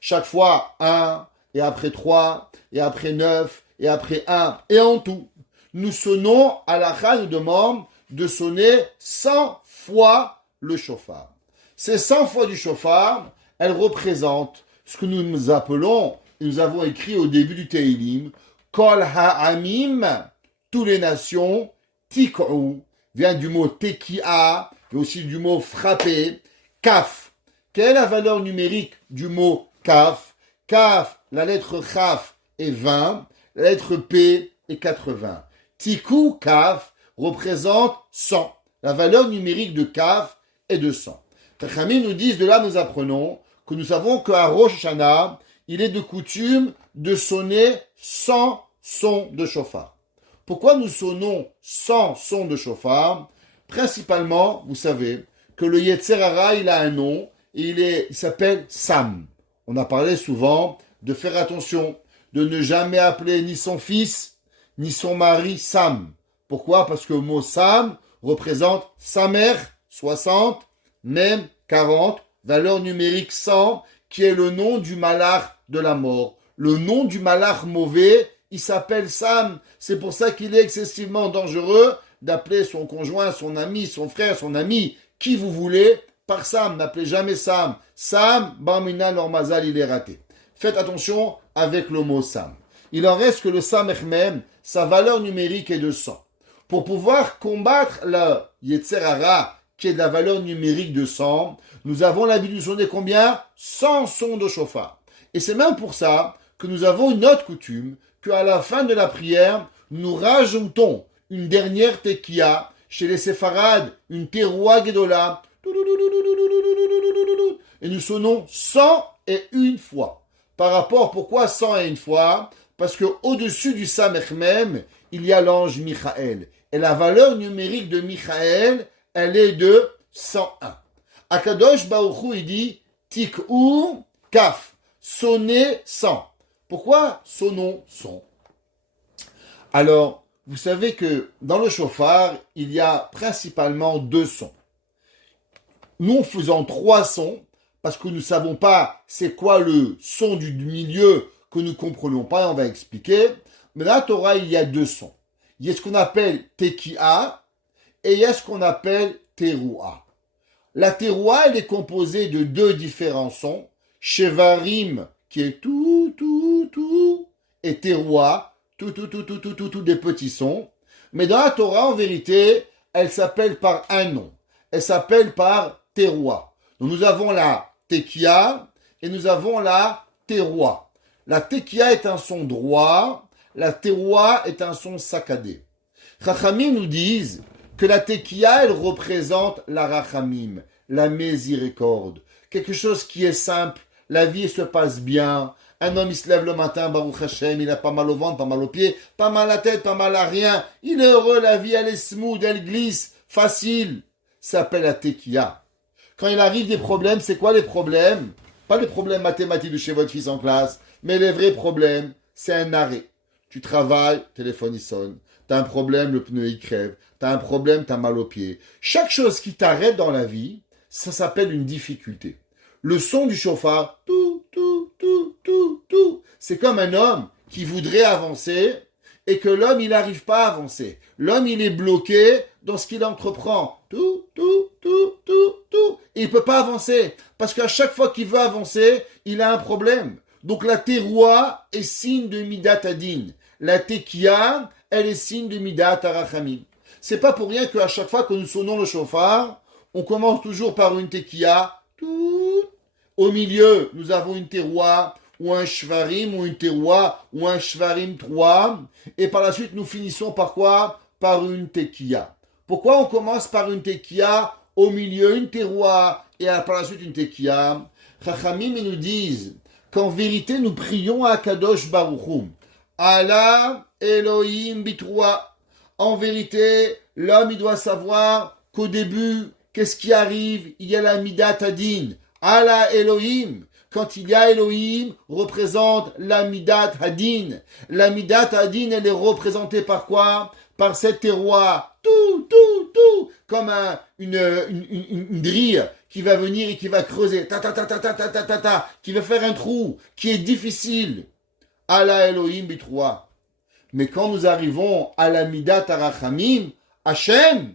Chaque fois 1, et après 3, et après 9, et après 1, et en tout. Nous sonnons, Halakha nous demande de sonner 100 fois le shofar. Ces 100 fois du shofar, elles représentent ce que nous appelons, nous avons écrit au début du Teilim, Kol ha'amim, toutes les nations, tik'u, vient du mot teki'a, mais aussi du mot frapper, kaf. Quelle est la valeur numérique du mot kaf? Kaf, la lettre chaf est 20, la lettre P est 80. Tiku, kaf, représente 100. La valeur numérique de kaf est de 100. Chachamim nous disent, de là nous apprenons que nous savons qu'à Rosh Hashanah, il est de coutume de sonner 100 sons de shofar. Pourquoi nous sonnons 100 sons de shofar? Principalement, vous savez, que le Yetzer Hara, il a un nom, et il s'appelle Sam. On a parlé souvent de faire attention, de ne jamais appeler ni son fils, ni son mari Sam. Pourquoi? Parce que le mot Sam représente sa mère, 60, même 40, valeur numérique 100, qui est le nom du malach de la mort. Le nom du malach mauvais, il s'appelle Sam. C'est pour ça qu'il est excessivement dangereux d'appeler son conjoint, son ami, son frère, son ami, qui vous voulez, par Sam. N'appelez jamais Sam. Sam, Barmina Normazal, il est raté. Faites attention avec le mot Sam. Il en reste que le Sam même, sa valeur numérique est de 100. Pour pouvoir combattre le Yetzer Hara, qui est de la valeur numérique de 100, nous avons l'habitude de sonner combien? 100 sons de shofar. Et c'est même pour ça que nous avons une autre coutume, qu'à la fin de la prière, nous rajoutons une dernière tekia, chez les séfarades, une teroua gedola, et nous sonnons 101 fois. Par rapport, pourquoi 101 fois? Parce que au-dessus du Samech même, il y a l'ange Michael. Et la valeur numérique de Michael, elle est de 101. Akadosh Baruch Hu, il dit Tik'u Kaf, sonnez 100. Pourquoi sonnons 100? Alors, vous savez que dans le shofar, il y a principalement deux sons. Nous faisons 3 sons parce que nous ne savons pas c'est quoi le son du milieu que nous ne comprenons pas, et on va expliquer. Mais dans la Torah, il y a deux sons. Il y a ce qu'on appelle tekiah et il y a ce qu'on appelle teruah. La teruah, elle est composée de deux différents sons. Shevarim, qui est tout, et teruah, tout, des petits sons. Mais dans la Torah, en vérité, elle s'appelle par un nom. Elle s'appelle par teruah. Donc nous avons la tekiah et nous avons la teruah. La tekiah est un son droit, la teruah est un son saccadé. Chachamim nous disent que la tekiah, elle représente la rachamim, la miséricorde. Quelque chose qui est simple, la vie se passe bien. Un homme, il se lève le matin, Baruch Hashem, il a pas mal au ventre, pas mal aux pieds, pas mal à la tête, pas mal à rien. Il est heureux, la vie, elle est smooth, elle glisse, facile. Ça s'appelle la tekiah. Quand il arrive des problèmes, c'est quoi les problèmes? Pas les problèmes mathématiques de chez votre fils en classe, mais les vrais problèmes, c'est un arrêt. Tu travailles, téléphone il sonne. T'as un problème, le pneu il crève. T'as un problème, t'as mal aux pieds. Chaque chose qui t'arrête dans la vie, ça s'appelle une difficulté. Le son du chauffard, c'est comme un homme qui voudrait avancer et que l'homme, il n'arrive pas à avancer. L'homme, il est bloqué dans ce qu'il entreprend. Et il ne peut pas avancer. Parce qu'à chaque fois qu'il veut avancer, il a un problème. Donc la teruah est signe de Midat Adin. La tekiah, elle est signe de Midat Arachamim. C'est pas pour rien qu'à chaque fois que nous sonnons le chauffard, on commence toujours par une tekiah. Au milieu, nous avons une teruah, ou un shvarim, ou une teruah, ou un shvarim 3. Et par la suite, nous finissons par quoi? Par une tekiah. Pourquoi on commence par une tekiah, au milieu une teruah, et par la suite une tekiah? Chachamim, ils nous disent qu'en vérité, nous prions à Kadosh Baruch Hu. Allah Elohim Bitroua. En vérité, l'homme, il doit savoir qu'au début, qu'est-ce qui arrive? Il y a la Midat Adin. Allah Elohim. Quand il y a Elohim, représente la Midat Hadin. La Midat Hadin, elle est représentée par quoi? Par cette teruah. Tout. Comme une grille qui va venir et qui va creuser. Qui va faire un trou, qui est difficile. Allah Elohim Bitroua. Mais quand nous arrivons à la Midat Arachamim, Hashem,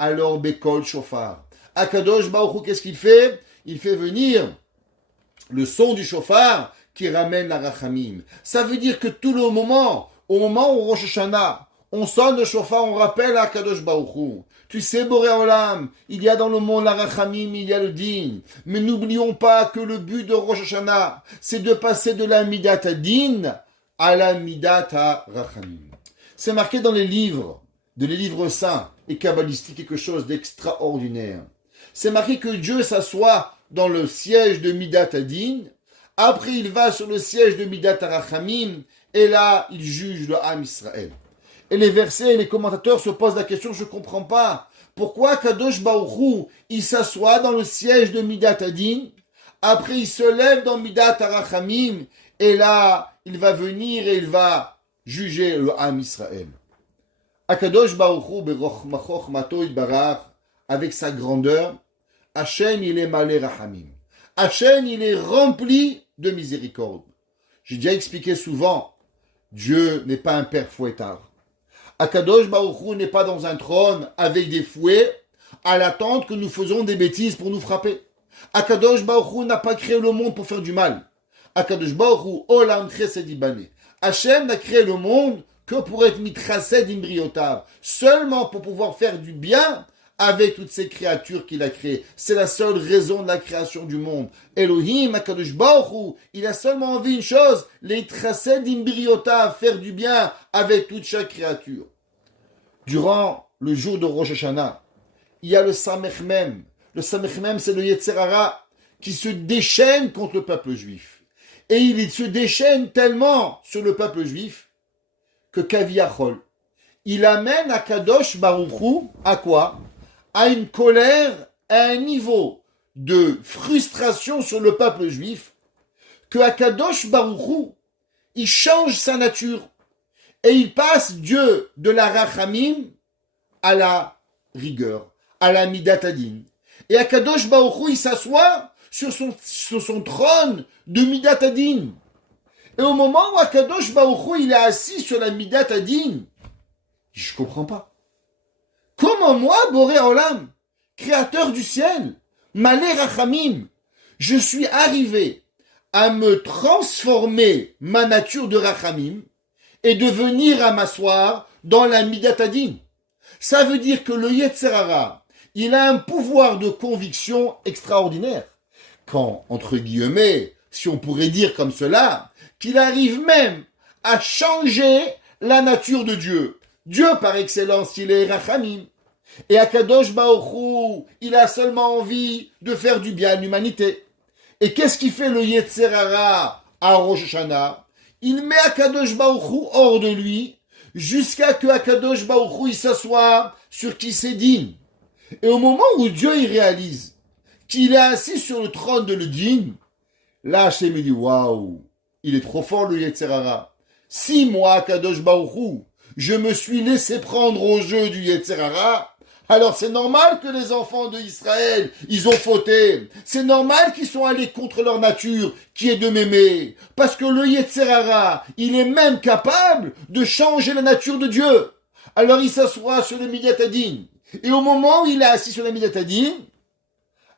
alors Bekol Shofar. Akadosh Baruch Hu, qu'est-ce qu'il fait? Il fait venir le son du shofar qui ramène la rachamim. Ça veut dire que tout le moment, au moment où Rosh Hashanah, on sonne le shofar, on rappelle à Kadosh Baruch Hu. Tu sais, Boré Olam, il y a dans le monde la rachamim, il y a le din. Mais n'oublions pas que le but de Rosh Hashanah, c'est de passer de la midat din à la midat rachamim. C'est marqué dans les livres saints et kabbalistiques, quelque chose d'extraordinaire. C'est marqué que Dieu s'assoit dans le siège de Midat Adin, après il va sur le siège de Midat Arachamim, et là, il juge le Ham Israël. Et les versets et les commentateurs se posent la question, je ne comprends pas. Pourquoi Kadosh Baruch Hu, il s'assoit dans le siège de Midat Adin, après il se lève dans Midat Arachamim, et là, il va venir et il va juger le Ham Israël. Akadosh Baruch Hu, Berochmachoch Mato Barach, avec sa grandeur, Hachem, il est malé rachamim. Hachem, il est rempli de miséricorde. J'ai déjà expliqué souvent, Dieu n'est pas un père fouettard. Akadosh Baruch Hu n'est pas dans un trône avec des fouets à l'attente que nous faisons des bêtises pour nous frapper. Akadosh Baruch Hu n'a pas créé le monde pour faire du mal. Akadosh Baruch Hu, Olam Chesed Ibane. Hachem n'a créé le monde que pour être mitrased imbriotav, seulement pour pouvoir faire du bien avec toutes ces créatures qu'il a créées. C'est la seule raison de la création du monde. Elohim, Akadosh Baruch Hu, il a seulement envie une chose, les tracés d'imbriota, faire du bien avec toute chaque créature. Durant le jour de Rosh Hashanah, il y a le Samech Mem. Le Samech Mem, c'est le Yetzer Hara qui se déchaîne contre le peuple juif. Et il se déchaîne tellement sur le peuple juif que Kaviachol, il amène Akadosh Baruch Hu à quoi? À une colère, à un niveau de frustration sur le peuple juif, que Akadosh Baruch Hu, il change sa nature et il passe Dieu de la rachamim à la rigueur, à la midat adin. Et Akadosh Baruch Hu, il s'assoit sur son trône de Midat Adin. Et au moment où Akadosh Baruch Hu, il est assis sur la Midat Adin, je comprends pas. Comment moi, Boré Olam, créateur du ciel, Malé Rachamim, je suis arrivé à me transformer ma nature de Rachamim et de venir à m'asseoir dans la Midat Adin. Ça veut dire que le Yetzer Hara, il a un pouvoir de conviction extraordinaire. Quand, entre guillemets, si on pourrait dire comme cela, qu'il arrive même à changer la nature de Dieu. Dieu, par excellence, il est Rachamim. Et Akadosh Baruch Hu, il a seulement envie de faire du bien à l'humanité. Et qu'est-ce qui fait le Yetzer Hara à Rosh Hashanah? Il met Akadosh Baruch Hu hors de lui, jusqu'à que Akadosh Baruch Hu, il s'assoie sur Kisédin. Et au moment où Dieu, il réalise qu'il est assis sur le trône de l'Edin, là, Hachem me dit, waouh, il est trop fort le Yetzer Hara. Si moi, Akadosh Baruch Hu, je me suis laissé prendre au jeu du Yetzer Hara, alors c'est normal que les enfants d'Israël, ils ont fauté. C'est normal qu'ils sont allés contre leur nature, qui est de m'aimer. Parce que le Yetzer Hara, il est même capable de changer la nature de Dieu. Alors il s'assoit sur le Midat Adin. Et au moment où il est assis sur le Midat Adin,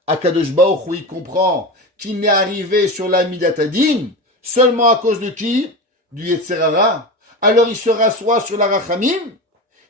Akadosh Baruch Hu, il comprend qu'il n'est arrivé sur la Midat Adin seulement à cause de qui? Du Yetzer Hara. Alors il se rassoit sur la Rachamim.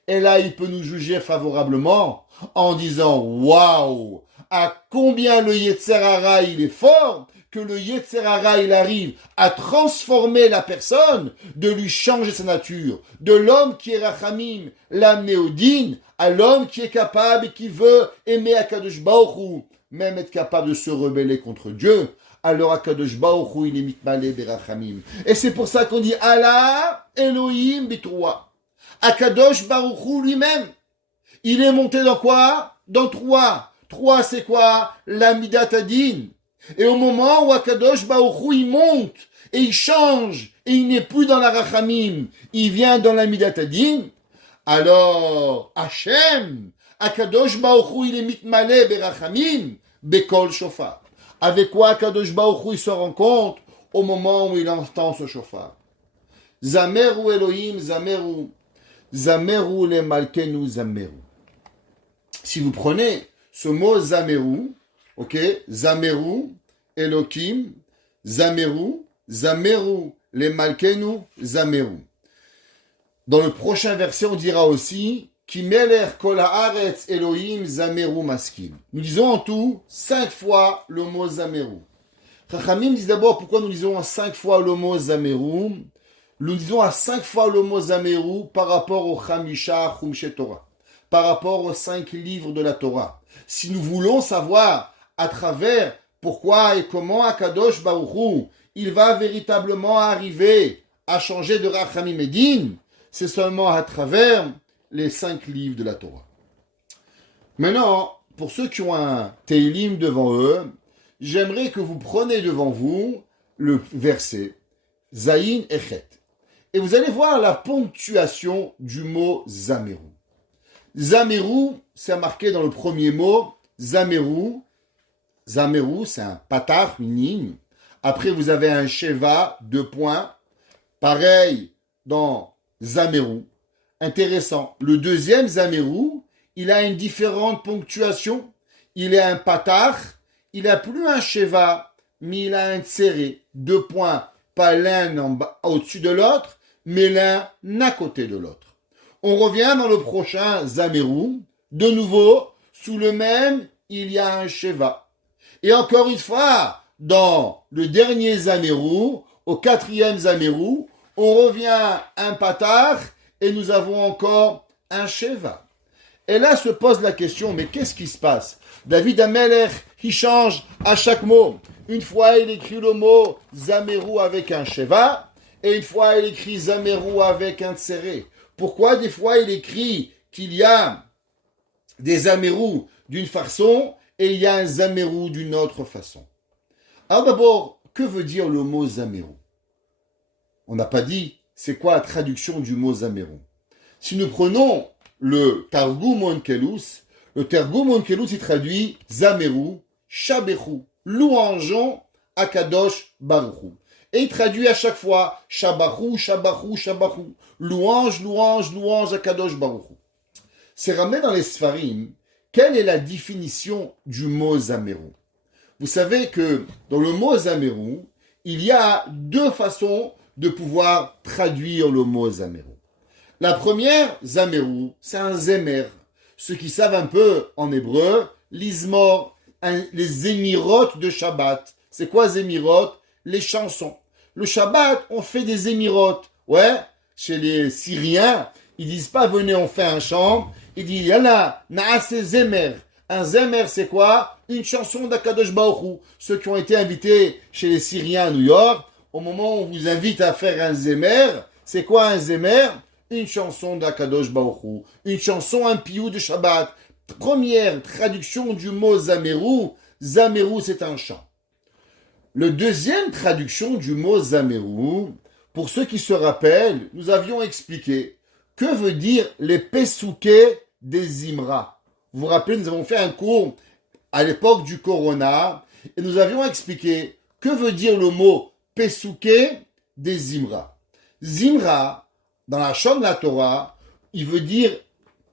Et là, il peut nous juger favorablement en disant, waouh, à combien le Yetzer Hara, il est fort, que le Yetzer Hara, il arrive à transformer la personne, de lui changer sa nature, de l'homme qui est Rachamim, l'amener au din, à l'homme qui est capable et qui veut aimer Akadosh Baruch Hu, même être capable de se rebeller contre Dieu. Alors Akadosh Baruch Hu, il est mitmalé berachamim. Et c'est pour ça qu'on dit, Allah, Elohim, bitroua. Akadosh Baruch Hu lui-même, il est monté dans quoi? Dans trois. Trois, c'est quoi? La Midat Adin. Et au moment où Akadosh Baruch Hu, il monte, et il change, et il n'est plus dans la Rachamim, il vient dans la Midat Adin, alors, Hachem, Akadosh Baruch Hu, il est mitmalé berachamim, bekol shofar. Avec quoi Akadosh Baruch Hu, il se rend compte? Au moment où il entend ce shofar. Zameru Elohim, Zameru. Zameru le malkenu zameru. Si vous prenez ce mot zameru, ok, zameru, Elohim, zameru, zameru le malkenu zameru. Dans le prochain verset, on dira aussi ki meler kol haaretz Elohim zameru maskim. Nous disons en tout 5 fois le mot zameru. Chachamim disent d'abord pourquoi nous disons 5 fois le mot zameru. Nous disons à 5 fois le mot Zameru par rapport au Chamisha Chumshe Torah, par rapport aux 5 livres de la Torah. Si nous voulons savoir à travers pourquoi et comment Akadosh Baruch Hu, il va véritablement arriver à changer de Rachamim et Din, c'est seulement à travers les 5 livres de la Torah. Maintenant, pour ceux qui ont un Teilim devant eux, j'aimerais que vous preniez devant vous le verset Zayin Echet. Et vous allez voir la ponctuation du mot Zameru. Zameru, c'est marqué dans le premier mot. Zameru, c'est un patar, une ligne. Après, vous avez un Sheva, 2 points. Pareil dans Zameru. Intéressant. Le deuxième Zameru, il a une différente ponctuation. Il est un patar. Il n'a plus un Sheva, mais il a un Tséré. 2 points. Pas l'un au-dessus de l'autre, mais l'un à côté de l'autre. On revient dans le prochain Zameru. De nouveau, sous le même, il y a un Sheva. Et encore une fois, dans le dernier Zameru, au 4e Zameru, on revient un Patar et nous avons encore un Sheva. Et là se pose la question, mais qu'est-ce qui se passe? David Amelech, il change à chaque mot. Une fois, il écrit le mot Zameru avec un Sheva, et une fois, il écrit Zameru avec un Tséré. Pourquoi des fois, il écrit qu'il y a des Zameru d'une façon, et il y a un Zameru d'une autre façon? Alors d'abord, que veut dire le mot Zameru? On n'a pas dit c'est quoi la traduction du mot Zameru. Si nous prenons le Targum Onkelos, il traduit Zameru, Shabechu. louangeons Akadosh Baruch Hu. Et il traduit à chaque fois Shabachu, Shabachu, Shabachu. Louange, louange, louange Akadosh Baruch Hu. C'est ramené dans les Sfarim. Quelle est la définition du mot Zameru? Vous savez que dans le mot Zameru, il y a deux façons de pouvoir traduire le mot Zameru. La première, Zameru, c'est un Zemer. Ceux qui savent un peu en hébreu, l'Izmor, les Zémirotes de Shabbat. C'est quoi Zémirot? Les chansons. Le Shabbat, on fait des Zémirotes. Ouais, chez les Syriens, ils disent pas venez on fait un chant. Ils disent Yana, Naase Zemer. Un Zemer, c'est quoi? Une chanson d'Akadosh Baruch Hu. Ceux qui ont été invités chez les Syriens à New York, au moment où on vous invite à faire un Zemer, c'est quoi un Zemer? Une chanson d'Akadosh Baruch Hu. Une chanson, un piyou de Shabbat. Première traduction du mot Zameru. Zameru, c'est un chant. Le deuxième traduction du mot Zameru, pour ceux qui se rappellent, nous avions expliqué que veut dire les Pesouké des Zimra. Vous vous rappelez, nous avons fait un cours à l'époque du Corona et nous avions expliqué que veut dire le mot Pesouké des Zimra. Zimra, dans la Shon de la Torah, il veut dire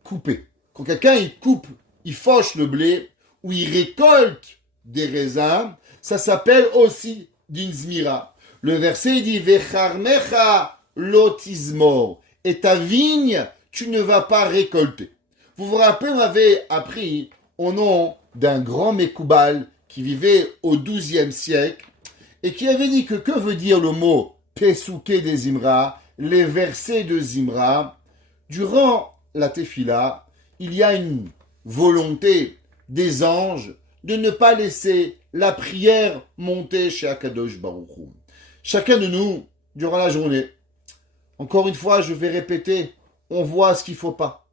couper. Quand quelqu'un il coupe, il fauche le blé ou il récolte des raisins, ça s'appelle aussi d'une Zmira. Le verset dit Vecharmecha lotizmor. Et ta vigne, tu ne vas pas récolter. Vous vous rappelez, on avait appris au nom d'un grand Mekoubal qui vivait au XIIe siècle et qui avait dit que veut dire le mot Pesouké des Zimra, les versets de Zimra. Durant la Tefila, il y a une volonté des anges de ne pas laisser la prière monter chez Akadosh Baruch Hu. Chacun de nous, durant la journée, encore une fois, je vais répéter, on voit ce qu'il ne faut pas,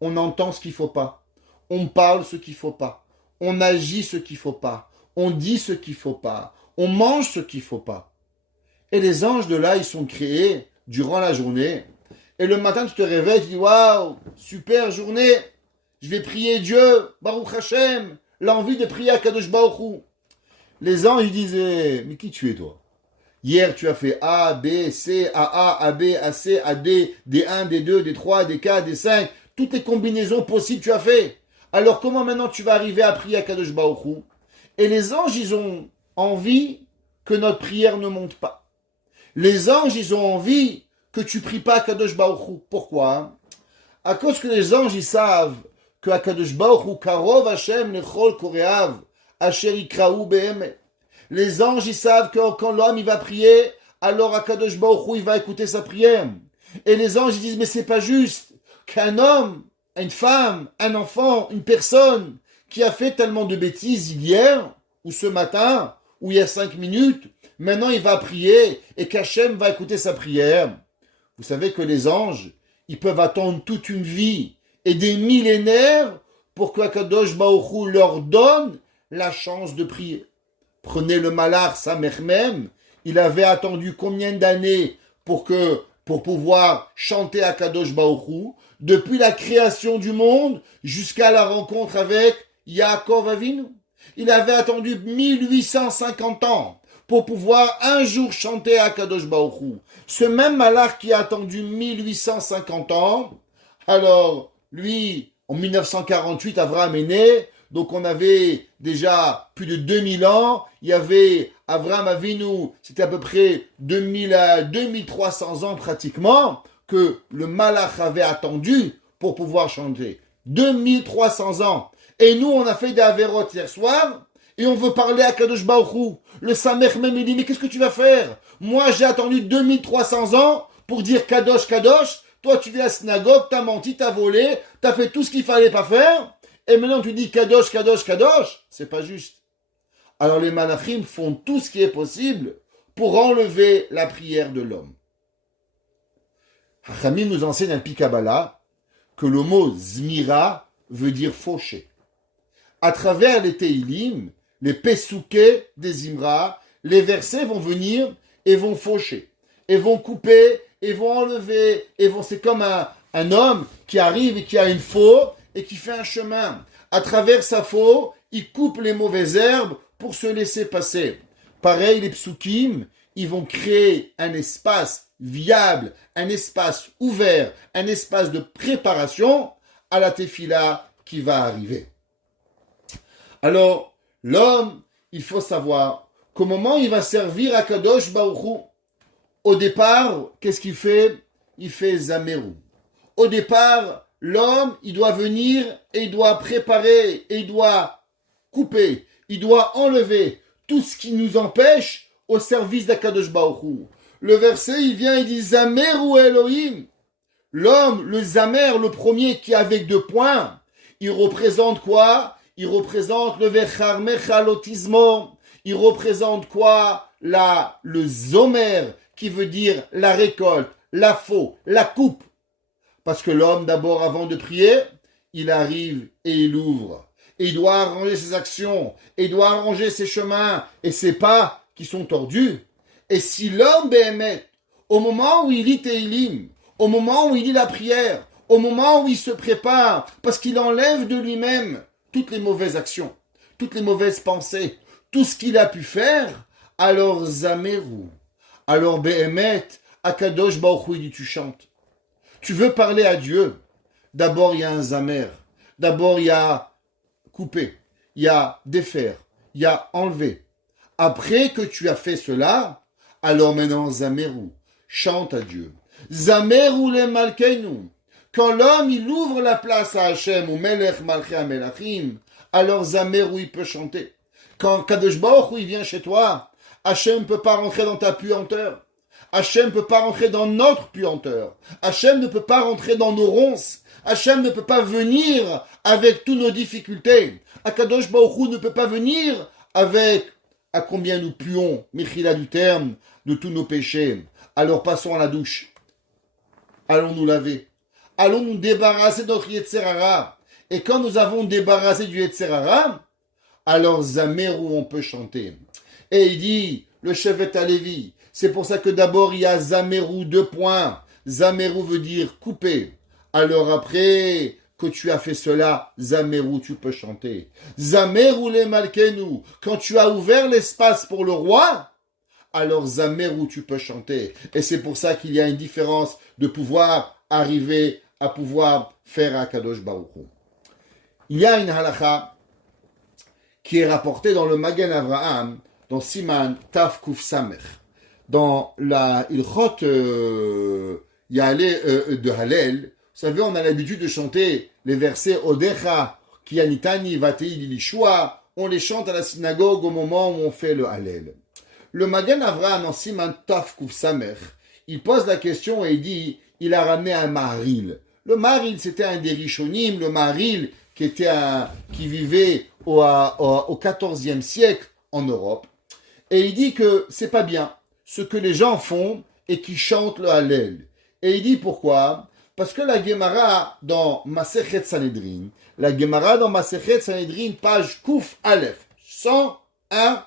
on entend ce qu'il ne faut pas, on parle ce qu'il ne faut pas, on agit ce qu'il ne faut pas, on dit ce qu'il ne faut pas, on mange ce qu'il ne faut pas. Et les anges de là, ils sont créés durant la journée. Et le matin, tu te réveilles, tu dis, waouh, super journée, je vais prier Dieu, Baruch Hashem, l'envie de prier à Kadosh Baruch Hu. Les anges, ils disaient, mais qui tu es toi? Hier, tu as fait A, B, C, AA, AB, AC, AD, D1, D2, D3, D4, D5, toutes les combinaisons possibles tu as fait. Alors comment maintenant tu vas arriver à prier à Kadosh Baruch Hu? Et les anges, ils ont envie que notre prière ne monte pas. Les anges, ils ont envie que tu pries pas à Kadosh Baruch Hu. Pourquoi? À cause que les anges, ils savent que à Kadosh Baruch Hu, Karov Hashem Lechol Koreav, Asher Ikraou Behemet. Les anges, ils savent que quand l'homme, il va prier, alors Akadosh Baruch Hu, il va écouter sa prière. Et les anges, ils disent, mais c'est pas juste qu'un homme, une femme, un enfant, une personne qui a fait tellement de bêtises hier, ou ce matin, ou il y a 5 minutes, maintenant il va prier et qu'Hachem va écouter sa prière. Vous savez que les anges, ils peuvent attendre toute une vie et des millénaires pour qu'Akadosh Baruch Hu leur donne la chance de prier. Prenez le Malach Samer même, il avait attendu combien d'années pour pouvoir chanter à Kadosh Baruch Hu, depuis la création du monde jusqu'à la rencontre avec Yaakov Avinu. Il avait attendu 1850 ans pour pouvoir un jour chanter à Kadosh Baruch Hu. Ce même Malach qui a attendu 1850 ans, alors lui, en 1948, Abraham est né. Donc on avait déjà plus de 2000 ans, il y avait Avraham Avinu, c'était à peu près 2000 à 2300 ans pratiquement, que le Malach avait attendu pour pouvoir chanter. 2300 ans. Et nous, on a fait des Averot hier soir, et on veut parler à Kadosh Baruch Hu. Le Samer même, il dit, mais qu'est-ce que tu vas faire? Moi, j'ai attendu 2300 ans pour dire Kadosh, Kadosh. Toi, tu viens à la synagogue, t'as menti, t'as volé, t'as fait tout ce qu'il fallait pas faire. Et maintenant tu dis Kadosh, Kadosh, Kadosh, c'est pas juste. Alors les Malachim font tout ce qui est possible pour enlever la prière de l'homme. Hachamim nous enseigne un Pikabala que le mot Zmira veut dire faucher. À travers les Teilim, les Pesouké des Zimra, les versets vont venir et vont faucher, et vont couper, et vont enlever, c'est comme un homme qui arrive et qui a une faux, et qui fait un chemin. À travers sa faux, il coupe les mauvaises herbes pour se laisser passer. Pareil, les psukim, ils vont créer un espace viable, un espace ouvert, un espace de préparation à la tefila qui va arriver. Alors, l'homme, il faut savoir qu'au moment où il va servir à Kadosh Baruch Hu, au départ, qu'est-ce qu'il fait? Il fait Zameru. Au départ, l'homme, il doit venir et il doit préparer, et il doit couper, il doit enlever tout ce qui nous empêche au service d'Akadosh Baruch Hu. Le verset, il vient, il dit Zameru Elohim. L'homme, le Zamer, le premier qui est avec 2 points, il représente quoi? Il représente le Vechar Mechalotismo. Il représente quoi? Le Zomer, qui veut dire la récolte, la faux, la coupe. Parce que l'homme, d'abord, avant de prier, il arrive et il ouvre. Et il doit arranger ses actions, et il doit arranger ses chemins, et ses pas qui sont tordus. Et si l'homme, Béhémet, au moment où il lit Teilim, au moment où il lit la prière, au moment où il se prépare, parce qu'il enlève de lui-même toutes les mauvaises actions, toutes les mauvaises pensées, tout ce qu'il a pu faire, alors Zameru, alors Béhémet, Akadosh Baruch Hu, il dit tu chantes. Tu veux parler à Dieu, d'abord il y a un Zamer, d'abord il y a couper, il y a défaire, il y a enlever. Après que tu as fait cela, alors maintenant Zameru, chante à Dieu. Zameru le malkeinu. Quand l'homme il ouvre la place à Hachem ou Melech Malchei Melachim, alors Zameru il peut chanter. Quand Kadosh Baruch Hu il vient chez toi, Hachem ne peut pas rentrer dans ta puanteur. Hachem ne peut pas rentrer dans notre puanteur. Hachem ne peut pas rentrer dans nos ronces. Hachem ne peut pas venir avec toutes nos difficultés. Akadosh Baruch Hu ne peut pas venir avec à combien nous puons, Mechila du terme, de tous nos péchés. Alors passons à la douche. Allons nous laver. Allons nous débarrasser de notre Yetzer Hara. Et quand nous avons débarrassé du Yetzer Hara, alors Zameru on peut chanter. Et il dit, le Shevet HaLevi, c'est pour ça que d'abord il y a Zameru 2 points. Zameru veut dire couper. Alors après que tu as fait cela, Zameru, tu peux chanter. Zameru le malkenu, quand tu as ouvert l'espace pour le roi, alors Zameru, tu peux chanter. Et c'est pour ça qu'il y a une différence de pouvoir arriver à pouvoir faire un Kadosh Baruch Hu. Il y a une halakha qui est rapportée dans le Magen Avraham, dans Siman Taf Kuf Samech. Dans la Ilchot Yaleh de Hallel, vous savez, on a l'habitude de chanter les versets Odecha, Kianitani, Vatei Lishua. On les chante à la synagogue au moment où on fait le Hallel. Le Magen Avraham en Siman Taf Kuf Samech, il pose la question et il dit, il a ramené un Maharil. Le Maharil, c'était un des Rishonim, le Maharil qui vivait au XIVe siècle en Europe. Et il dit que c'est pas bien ce que les gens font et qui chantent le Hallel. Et il dit pourquoi? Parce que la Gemara dans Masechet Sanhedrin, page Kouf Aleph, 101,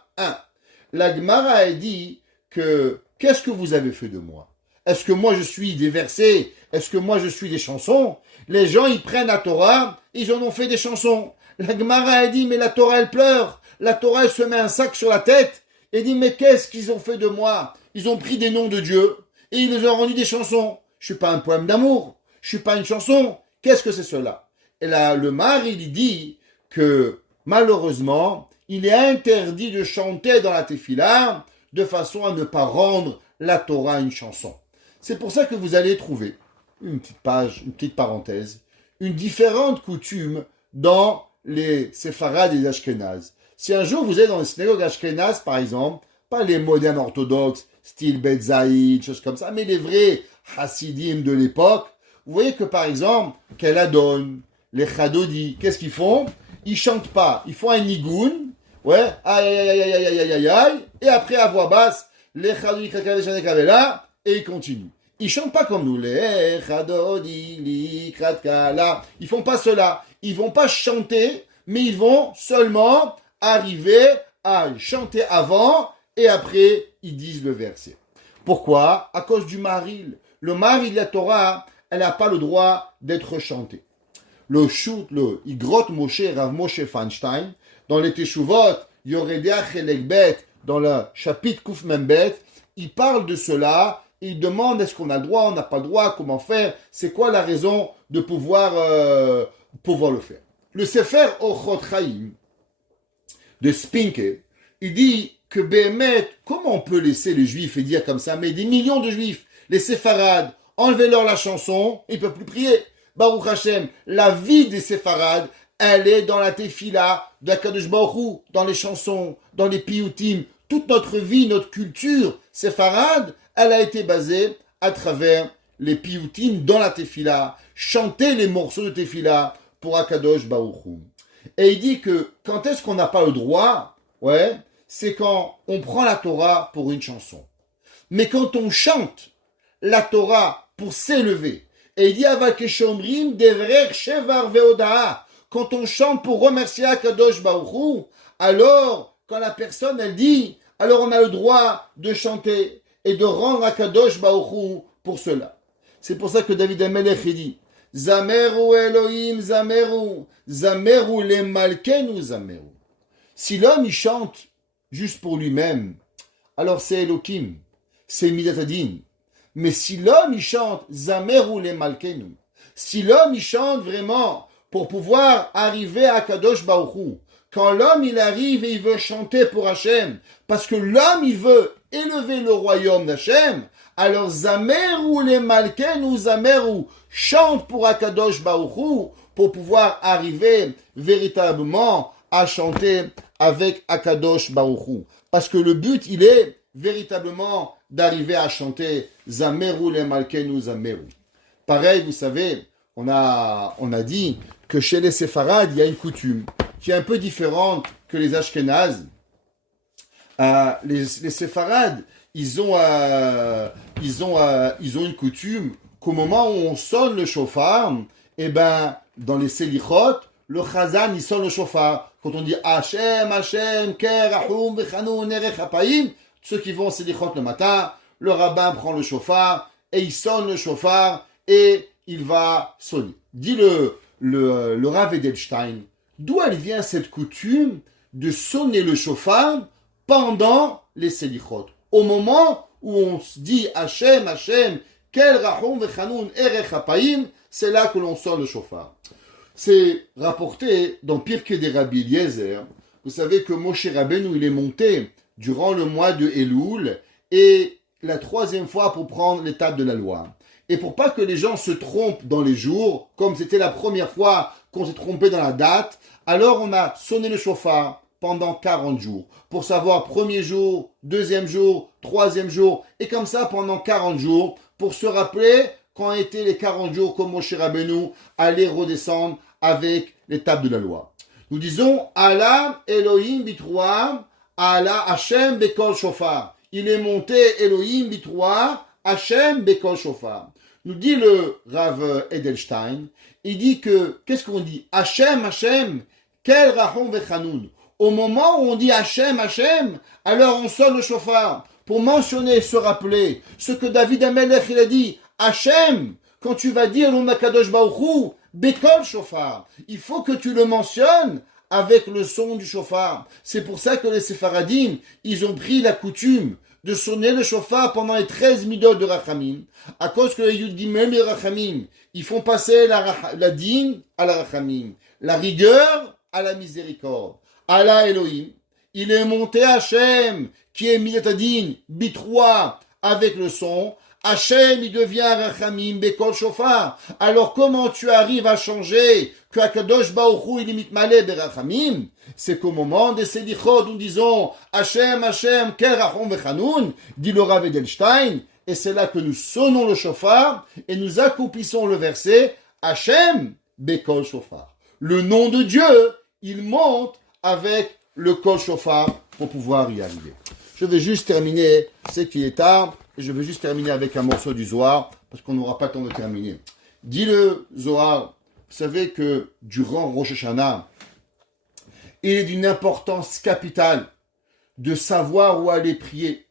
la Gemara a dit que qu'est-ce que vous avez fait de moi? Est-ce que moi je suis des versets? Est-ce que moi je suis des chansons? Les gens ils prennent la Torah, ils en ont fait des chansons. La Gemara a dit mais la Torah elle pleure, la Torah elle se met un sac sur la tête et dit mais qu'est-ce qu'ils ont fait de moi? Ils ont pris des noms de Dieu et ils les ont rendus des chansons. Je suis pas un poème d'amour. Je suis pas une chanson. Qu'est-ce que c'est cela? Et là, le Maharil, il dit que, malheureusement, il est interdit de chanter dans la Tefila de façon à ne pas rendre la Torah une chanson. C'est pour ça que vous allez trouver une petite page, une petite parenthèse, une différente coutume dans les séfarades et les ashkénazes. Si un jour vous êtes dans les synagogues ashkénazes, par exemple, pas les modernes orthodoxes, style Bet Zaïd, choses comme ça, mais les vrais chassidim de l'époque, vous voyez que par exemple, Keladon, les Chadodi, qu'est-ce qu'ils font? Ils chantent pas, ils font un nigoun, ouais, aïe aïe aïe aïe aïe aïe aïe aïe, et après à voix basse, les Chadodi Kavela, et ils continuent. Ils chantent pas comme nous, les Chadodi Likratkala, ils font pas cela, ils vont pas chanter, mais ils vont seulement arriver à chanter avant, et après, ils disent le verset. Pourquoi? À cause du Maharil. Le Maharil de la Torah, elle n'a pas le droit d'être chantée. Le Igrot Moshe, Rav Moshe Feinstein, dans les Teshuvot, Yoredea Chelek Bet, dans le chapitre Kouf Membet, il parle de cela et il demande est-ce qu'on a le droit, on n'a pas le droit, comment faire, c'est quoi la raison de pouvoir le faire. Le Sefer Ochot Chaim de Spinke, il dit que Béhémet, comment on peut laisser les Juifs et dire comme ça, mais des millions de Juifs, les Séfarades, enlevez-leur la chanson, ils ne peuvent plus prier. Baruch Hashem, la vie des Séfarades, elle est dans la tefila d'Akadosh Baruch Hu, dans les chansons, dans les piyutim. Toute notre vie, notre culture séfarade, elle a été basée à travers les piyutim dans la tefila, chanter les morceaux de tefila pour Akadosh Baruch Hu. Et il dit que quand est-ce qu'on n'a pas le droit, c'est quand on prend la Torah pour une chanson. Mais quand on chante la Torah pour s'élever, et il dit Avakeshomrim devrech shevar veodaa, quand on chante pour remercier Akadosh Baruch Hu, alors quand la personne elle dit, alors on a le droit de chanter et de rendre Akadosh Baruch Hu pour cela. C'est pour ça que David HaMelech dit Zameru Elohim Zameru, Zameru le Malkenu Zameru. Si l'homme il chante juste pour lui-même, alors c'est Elohim, c'est Midat Hadin. Mais si l'homme il chante Zameru le Malkenu, si l'homme il chante vraiment pour pouvoir arriver à Kadosh Baruch Hu, quand l'homme il arrive et il veut chanter pour Hachem, parce que l'homme il veut élever le royaume d'Hachem, alors Zameru le Malkenu Zameru, chante pour Akadosh Baruch Hu, pour pouvoir arriver véritablement à chanter avec Akadosh Baruch Hu. Parce que le but il est véritablement d'arriver à chanter Zameru le Malkenu Zameru. Pareil, vous savez, on a dit que chez les Séfarades, il y a une coutume qui est un peu différente que les Ashkénazes. Les Séfarades, ils ont une coutume qu'au moment où on sonne le shofar, dans les Selichot, le Chazan, il sonne le shofar. Quand on dit Hashem, Hashem, Ker, Rahum, Vechanun, Erech, Apayim, ceux qui vont au Selichot le matin, le rabbin prend le shofar et il sonne le shofar et il va sonner. Dit le Rav Edelstein, d'où elle vient cette coutume de sonner le shofar pendant les Selichot, au moment où on se dit Hashem, Hashem, Kel Rahum Vechanun Erech Apayim, c'est là que l'on sonne le shofar. C'est rapporté dans Pirkei des Rabbi Eliezer. Vous savez que Moshe Rabbeinu il est monté durant le mois de Elul et la troisième fois pour prendre l'étape de la loi. Et pour pas que les gens se trompent dans les jours, comme c'était la première fois qu'on s'est trompé dans la date, alors on a sonné le shofar pendant 40 jours. Pour savoir premier jour, deuxième jour, troisième jour, et comme ça pendant 40 jours, pour se rappeler quand étaient les 40 jours comme Moshe Rabbeinu allait redescendre avec l'étape de la loi. Nous disons, Allah Elohim bitroa, Allah Hashem bekol shofar. Il est monté Elohim bitroa, Hashem bekol shofar. Nous dit le Rav Edelstein, il dit que, qu'est-ce qu'on dit? Hashem, Hashem, quel Rahon vechanun. Au moment où on dit Hashem, Hashem, alors on sonne le shofar pour mentionner, se rappeler ce que David HaMelech il a dit. Hashem, quand tu vas dire l'on Kadosh Baruch Hu, bekol shofar. Il faut que tu le mentionnes avec le son du shofar. C'est pour ça que les Séfaradim, ils ont pris la coutume de sonner le shofar pendant les 13 midot de Rachamim, à cause que les Yud Gimel et Rachamim, ils font passer la din à la Rachamim, la rigueur à la miséricorde. Allah Elohim, il est monté Hachem, qui est Midatadin, Bitroua, avec le son. Hachem, il devient Rachamim, Bekol Shofar. Alors comment tu arrives à changer que Akadosh Baruch Hu, il imite Malé Berachamim? C'est qu'au moment des Selichot, nous disons Hachem, Hachem, Ker Rachom Vechanun, dit le Rav Edelstein, et c'est là que nous sonnons le shofar et nous accomplissons le verset Hachem, Bekol Shofar. Le nom de Dieu, il monte avec le Kol Shofar pour pouvoir y arriver. Je vais juste terminer, c'est qu'il est tard, et je vais juste terminer avec un morceau du Zohar, parce qu'on n'aura pas le temps de terminer. Dit le Zohar, vous savez que durant Rosh Hashanah, il est d'une importance capitale de savoir où aller prier.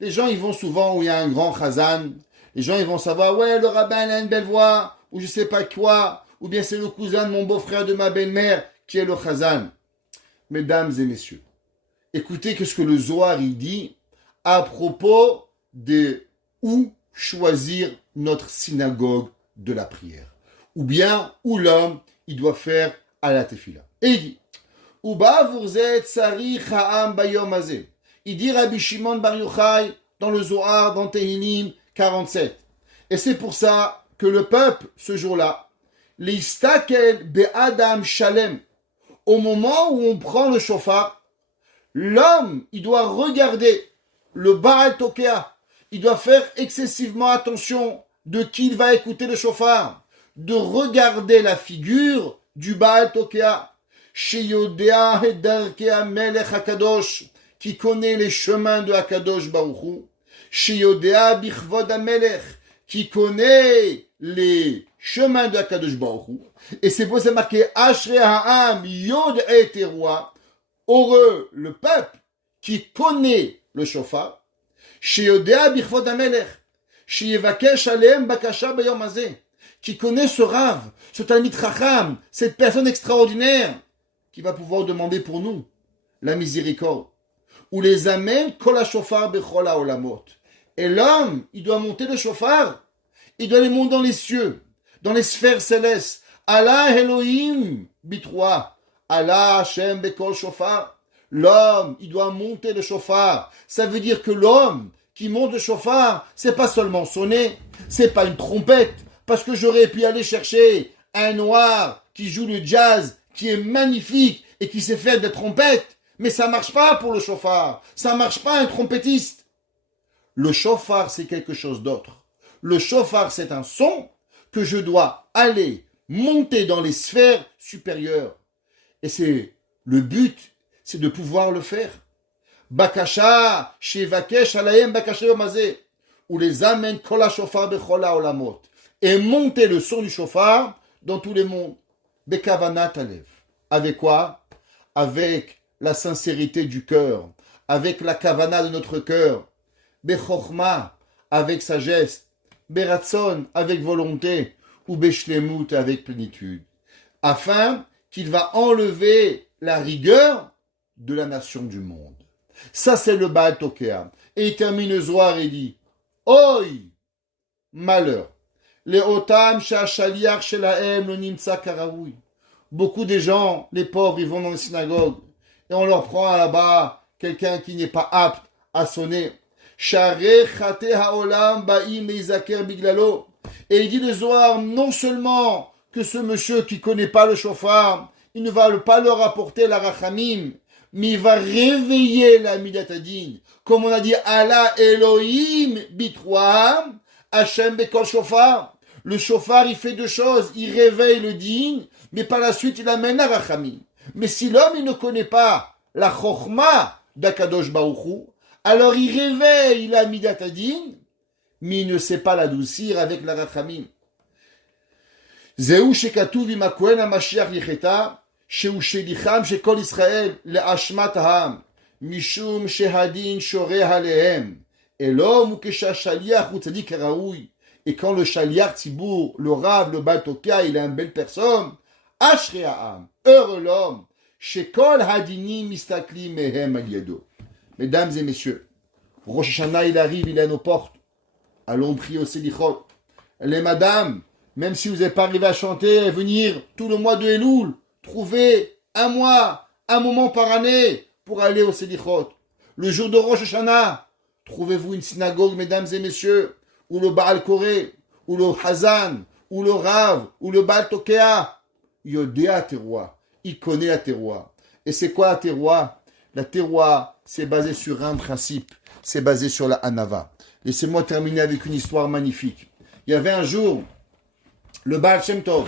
Les gens, ils vont souvent où il y a un grand chazan. Les gens, ils vont savoir, ouais, le rabbin a une belle voix, ou je sais pas quoi, ou bien c'est le cousin de mon beau-frère de ma belle-mère qui est le chazan. Mesdames et messieurs, écoutez ce que le Zohar il dit à propos de où choisir notre synagogue de la prière. Ou bien où l'homme il doit faire à la tefila. Et il dit Uba vurzet tsari ha'am bayom hazeh. Il dit Rabbi Shimon Bar Yochai dans le Zohar, dans Tehillim 47. Et c'est pour ça que le peuple, ce jour-là, l'istakel be'adam shalem, au moment où on prend le shofar, l'homme, il doit regarder le Baal Tokea. Il doit faire excessivement attention de qui il va écouter le shofar, de regarder la figure du Baal Tokea. Sheyodea Hedarkea Melech HaKadosh, qui connaît les chemins de HaKadosh Baruch Hu. Sheyodea Bichvod HaMelech, qui connaît les chemins de HaKadosh Baruch Hu. Et c'est pour ça marqué Ashrei Ha'am Yod Et Teroua. Heureux le peuple qui connaît le shofar. Sheyodea Bichvod HaMelech, Sheyevakesh Aleem Bakasha Bayom Hazeh, qui connaît ce Rav, ce Talmid Chacham, cette personne extraordinaire, qui va pouvoir demander pour nous la miséricorde. Ou les amène kol ha-shofar bechol ha-olamot. Et l'homme, il doit monter le shofar, il doit les monter dans les cieux, dans les sphères célestes. Allah Elohim bitroa, Allah Hashem bekol shofar. L'homme, il doit monter le shofar. Ça veut dire que l'homme qui monte le shofar, c'est pas seulement sonner, c'est pas une trompette, parce que j'aurais pu aller chercher un noir qui joue le jazz, qui est magnifique et qui sait faire des trompettes, mais ça marche pas pour le shofar, ça marche pas un trompettiste. Le shofar, c'est quelque chose d'autre. Le shofar, c'est un son que je dois aller monter dans les sphères supérieures. Et c'est le but, c'est de pouvoir le faire. Bakasha, shevakesh alaem bakasha yomazeh, ou les amène kol ha-shofar bechol ha-olamot, et monter le son du shofar dans tous les mondes. Bekavanat alev. Avec quoi? Avec la sincérité du cœur, avec la kavana de notre cœur. Bechorma, avec sagesse. Beratzon, avec volonté. Ou beshlemut, avec plénitude. Afin qu'il va enlever la rigueur de la nation du monde. Ça, c'est le Baal Tokea. Et il termine le Zohar et dit Oi, malheur. Les otam shashaliach shelahem lo nimtsa karaoui. Beaucoup de gens, les pauvres, ils vont dans les synagogues et on leur prend là-bas quelqu'un qui n'est pas apte à sonner. Shareh chate haolam ba'im meizaker biglalo. Et il dit le Zohar, non seulement que ce monsieur qui connaît pas le shofar, il ne va pas leur apporter la rachamim, mais il va réveiller la midat hadin. Comme on a dit, Allah Elohim bitroam, Hashem bekol shofar. Le shofar, il fait deux choses. Il réveille le din, mais par la suite, il amène la rachamim. Mais si l'homme, il ne connaît pas la chokhma d'Akadosh Baruch Hu, alors il réveille la midat hadin, mais il ne sait pas l'adoucir avec la rachamim. Zeu shekatuv im hakohen hamashiach yicheta, שהוא שליחם של כל ישראל לאשמת העם, משום שהדין שורה עליהם. אלום הוא כשהשליח הוא צדיק כראוי. Et quand le shaliach Tzibour, le Rav, le Baal Tokea, il est une belle personne, Ashrei ha'am, heureux l'homme, shekol hadinim mistaklim mehem al yado. Mesdames et messieurs, Rosh Hashanah, il arrive, il est à nos portes. Allons prier au Selichot. Les madames, même si vous n'êtes pas arrivé à chanter et venir tout le mois de Elul, trouvez un mois, un moment par année pour aller au Selichot. Le jour de Rosh Hashanah, trouvez-vous une synagogue, mesdames et messieurs, ou le Baal Koré, ou le Hazan, ou le Rav, ou le Baal Tokea. Yodea terroir. Il connaît la terroir. Et c'est quoi la terroir? La terroir, c'est basé sur un principe. C'est basé sur la Hanava. Laissez-moi terminer avec une histoire magnifique. Il y avait un jour, le Baal Shem Tov.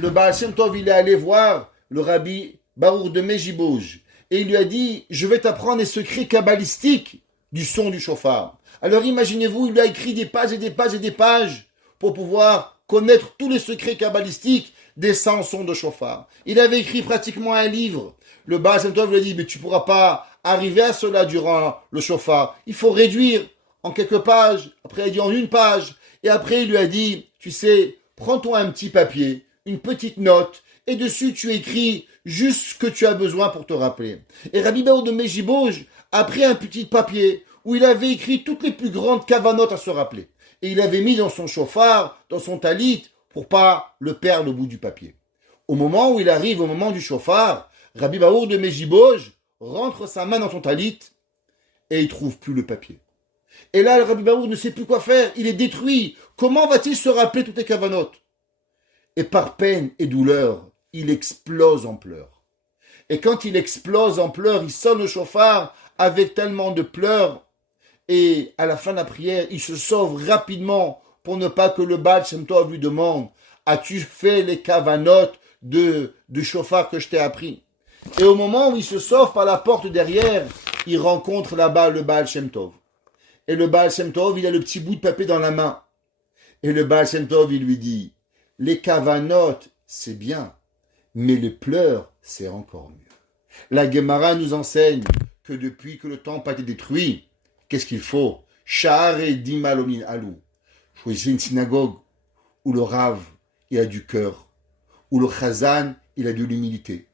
Le Baal Shem Tov, il est allé voir le Rabbi Baruch de Mejiboj. Et il lui a dit, je vais t'apprendre les secrets kabbalistiques du son du shofar. Alors imaginez-vous, il lui a écrit des pages et des pages et des pages pour pouvoir connaître tous les secrets kabbalistiques des 100 sons de shofar. Il avait écrit pratiquement un livre. Le Baal Shem Tov lui a dit, mais tu ne pourras pas arriver à cela durant le shofar. Il faut réduire en quelques pages. Après, il a dit en une page. Et après, il lui a dit, tu sais, prends-toi un petit papier, une petite note, et dessus tu écris juste ce que tu as besoin pour te rappeler. Et Rabbi Baour de Mejiboj a pris un petit papier où il avait écrit toutes les plus grandes cavanotes à se rappeler. Et il avait mis dans son chauffard, dans son talit, pour pas le perdre au bout du papier. Au moment où il arrive, au moment du chauffard, Rabbi Baour de Mejiboj rentre sa main dans son talit et il trouve plus le papier. Et là, le Rabbi Baour ne sait plus quoi faire, il est détruit. Comment va-t-il se rappeler toutes les cavanotes? Et par peine et douleur, il explose en pleurs. Et quand il explose en pleurs, il sonne le chauffard avec tellement de pleurs. Et à la fin de la prière, il se sauve rapidement pour ne pas que le Baal Shem Tov lui demande « As-tu fait les cavanotes du chauffard que je t'ai appris ?» Et au moment où il se sauve par la porte derrière, il rencontre là-bas le Baal Shem Tov. Et le Baal Shem Tov, il a le petit bout de papier dans la main. Et le Baal Shem Tov, il lui dit « Les cavanotes, c'est bien, mais les pleurs, c'est encore mieux. » La Gemara nous enseigne que depuis que le temple a été détruit, qu'est-ce qu'il faut? Sha'are dimalomin alou. Choisissez une synagogue où le Rav, il a du cœur, où le Chazan, il a de l'humilité,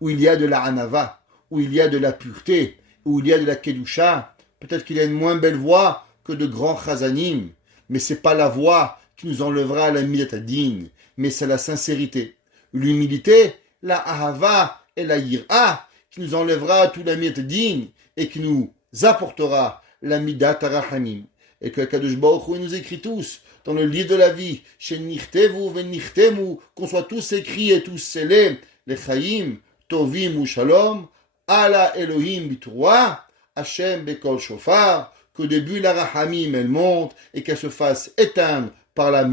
où il y a de la Hanava, où il y a de la pureté, où il y a de la Kedusha. Peut-être qu'il a une moins belle voix que de grands Chazanim, mais c'est pas la voix qui nous enlèvera la Midat Adin, mais c'est la sincérité. L'humilité, la Ahava et la Yir'a, qui nous enlèvera tout la Midat Adin et qui nous apportera la Midat Arachamim. Et que Kadosh Baruch Hu nous écrit tous dans le livre de la vie, chez Nirtevu Venichtemu, qu'on soit tous écrits et tous scellés, les Chaim, Tovim ou Shalom, Ala Elohim Bitroua, Hashem Bekol Shofar, qu'au début la Rahamim elle monte et qu'elle se fasse éteindre par la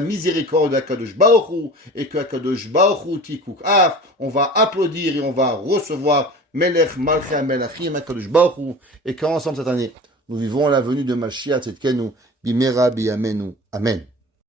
miséricorde d'Akadosh Baruch Hu, et que Akadosh Baruch Hu Tikuk Af, on va applaudir et on va recevoir Melech Malchei Melachim Akadosh Baruch Hu, et qu'ensemble cette année, nous vivons la venue de Mashiach Tzedkenu, Bimera Biyamenu. Amen.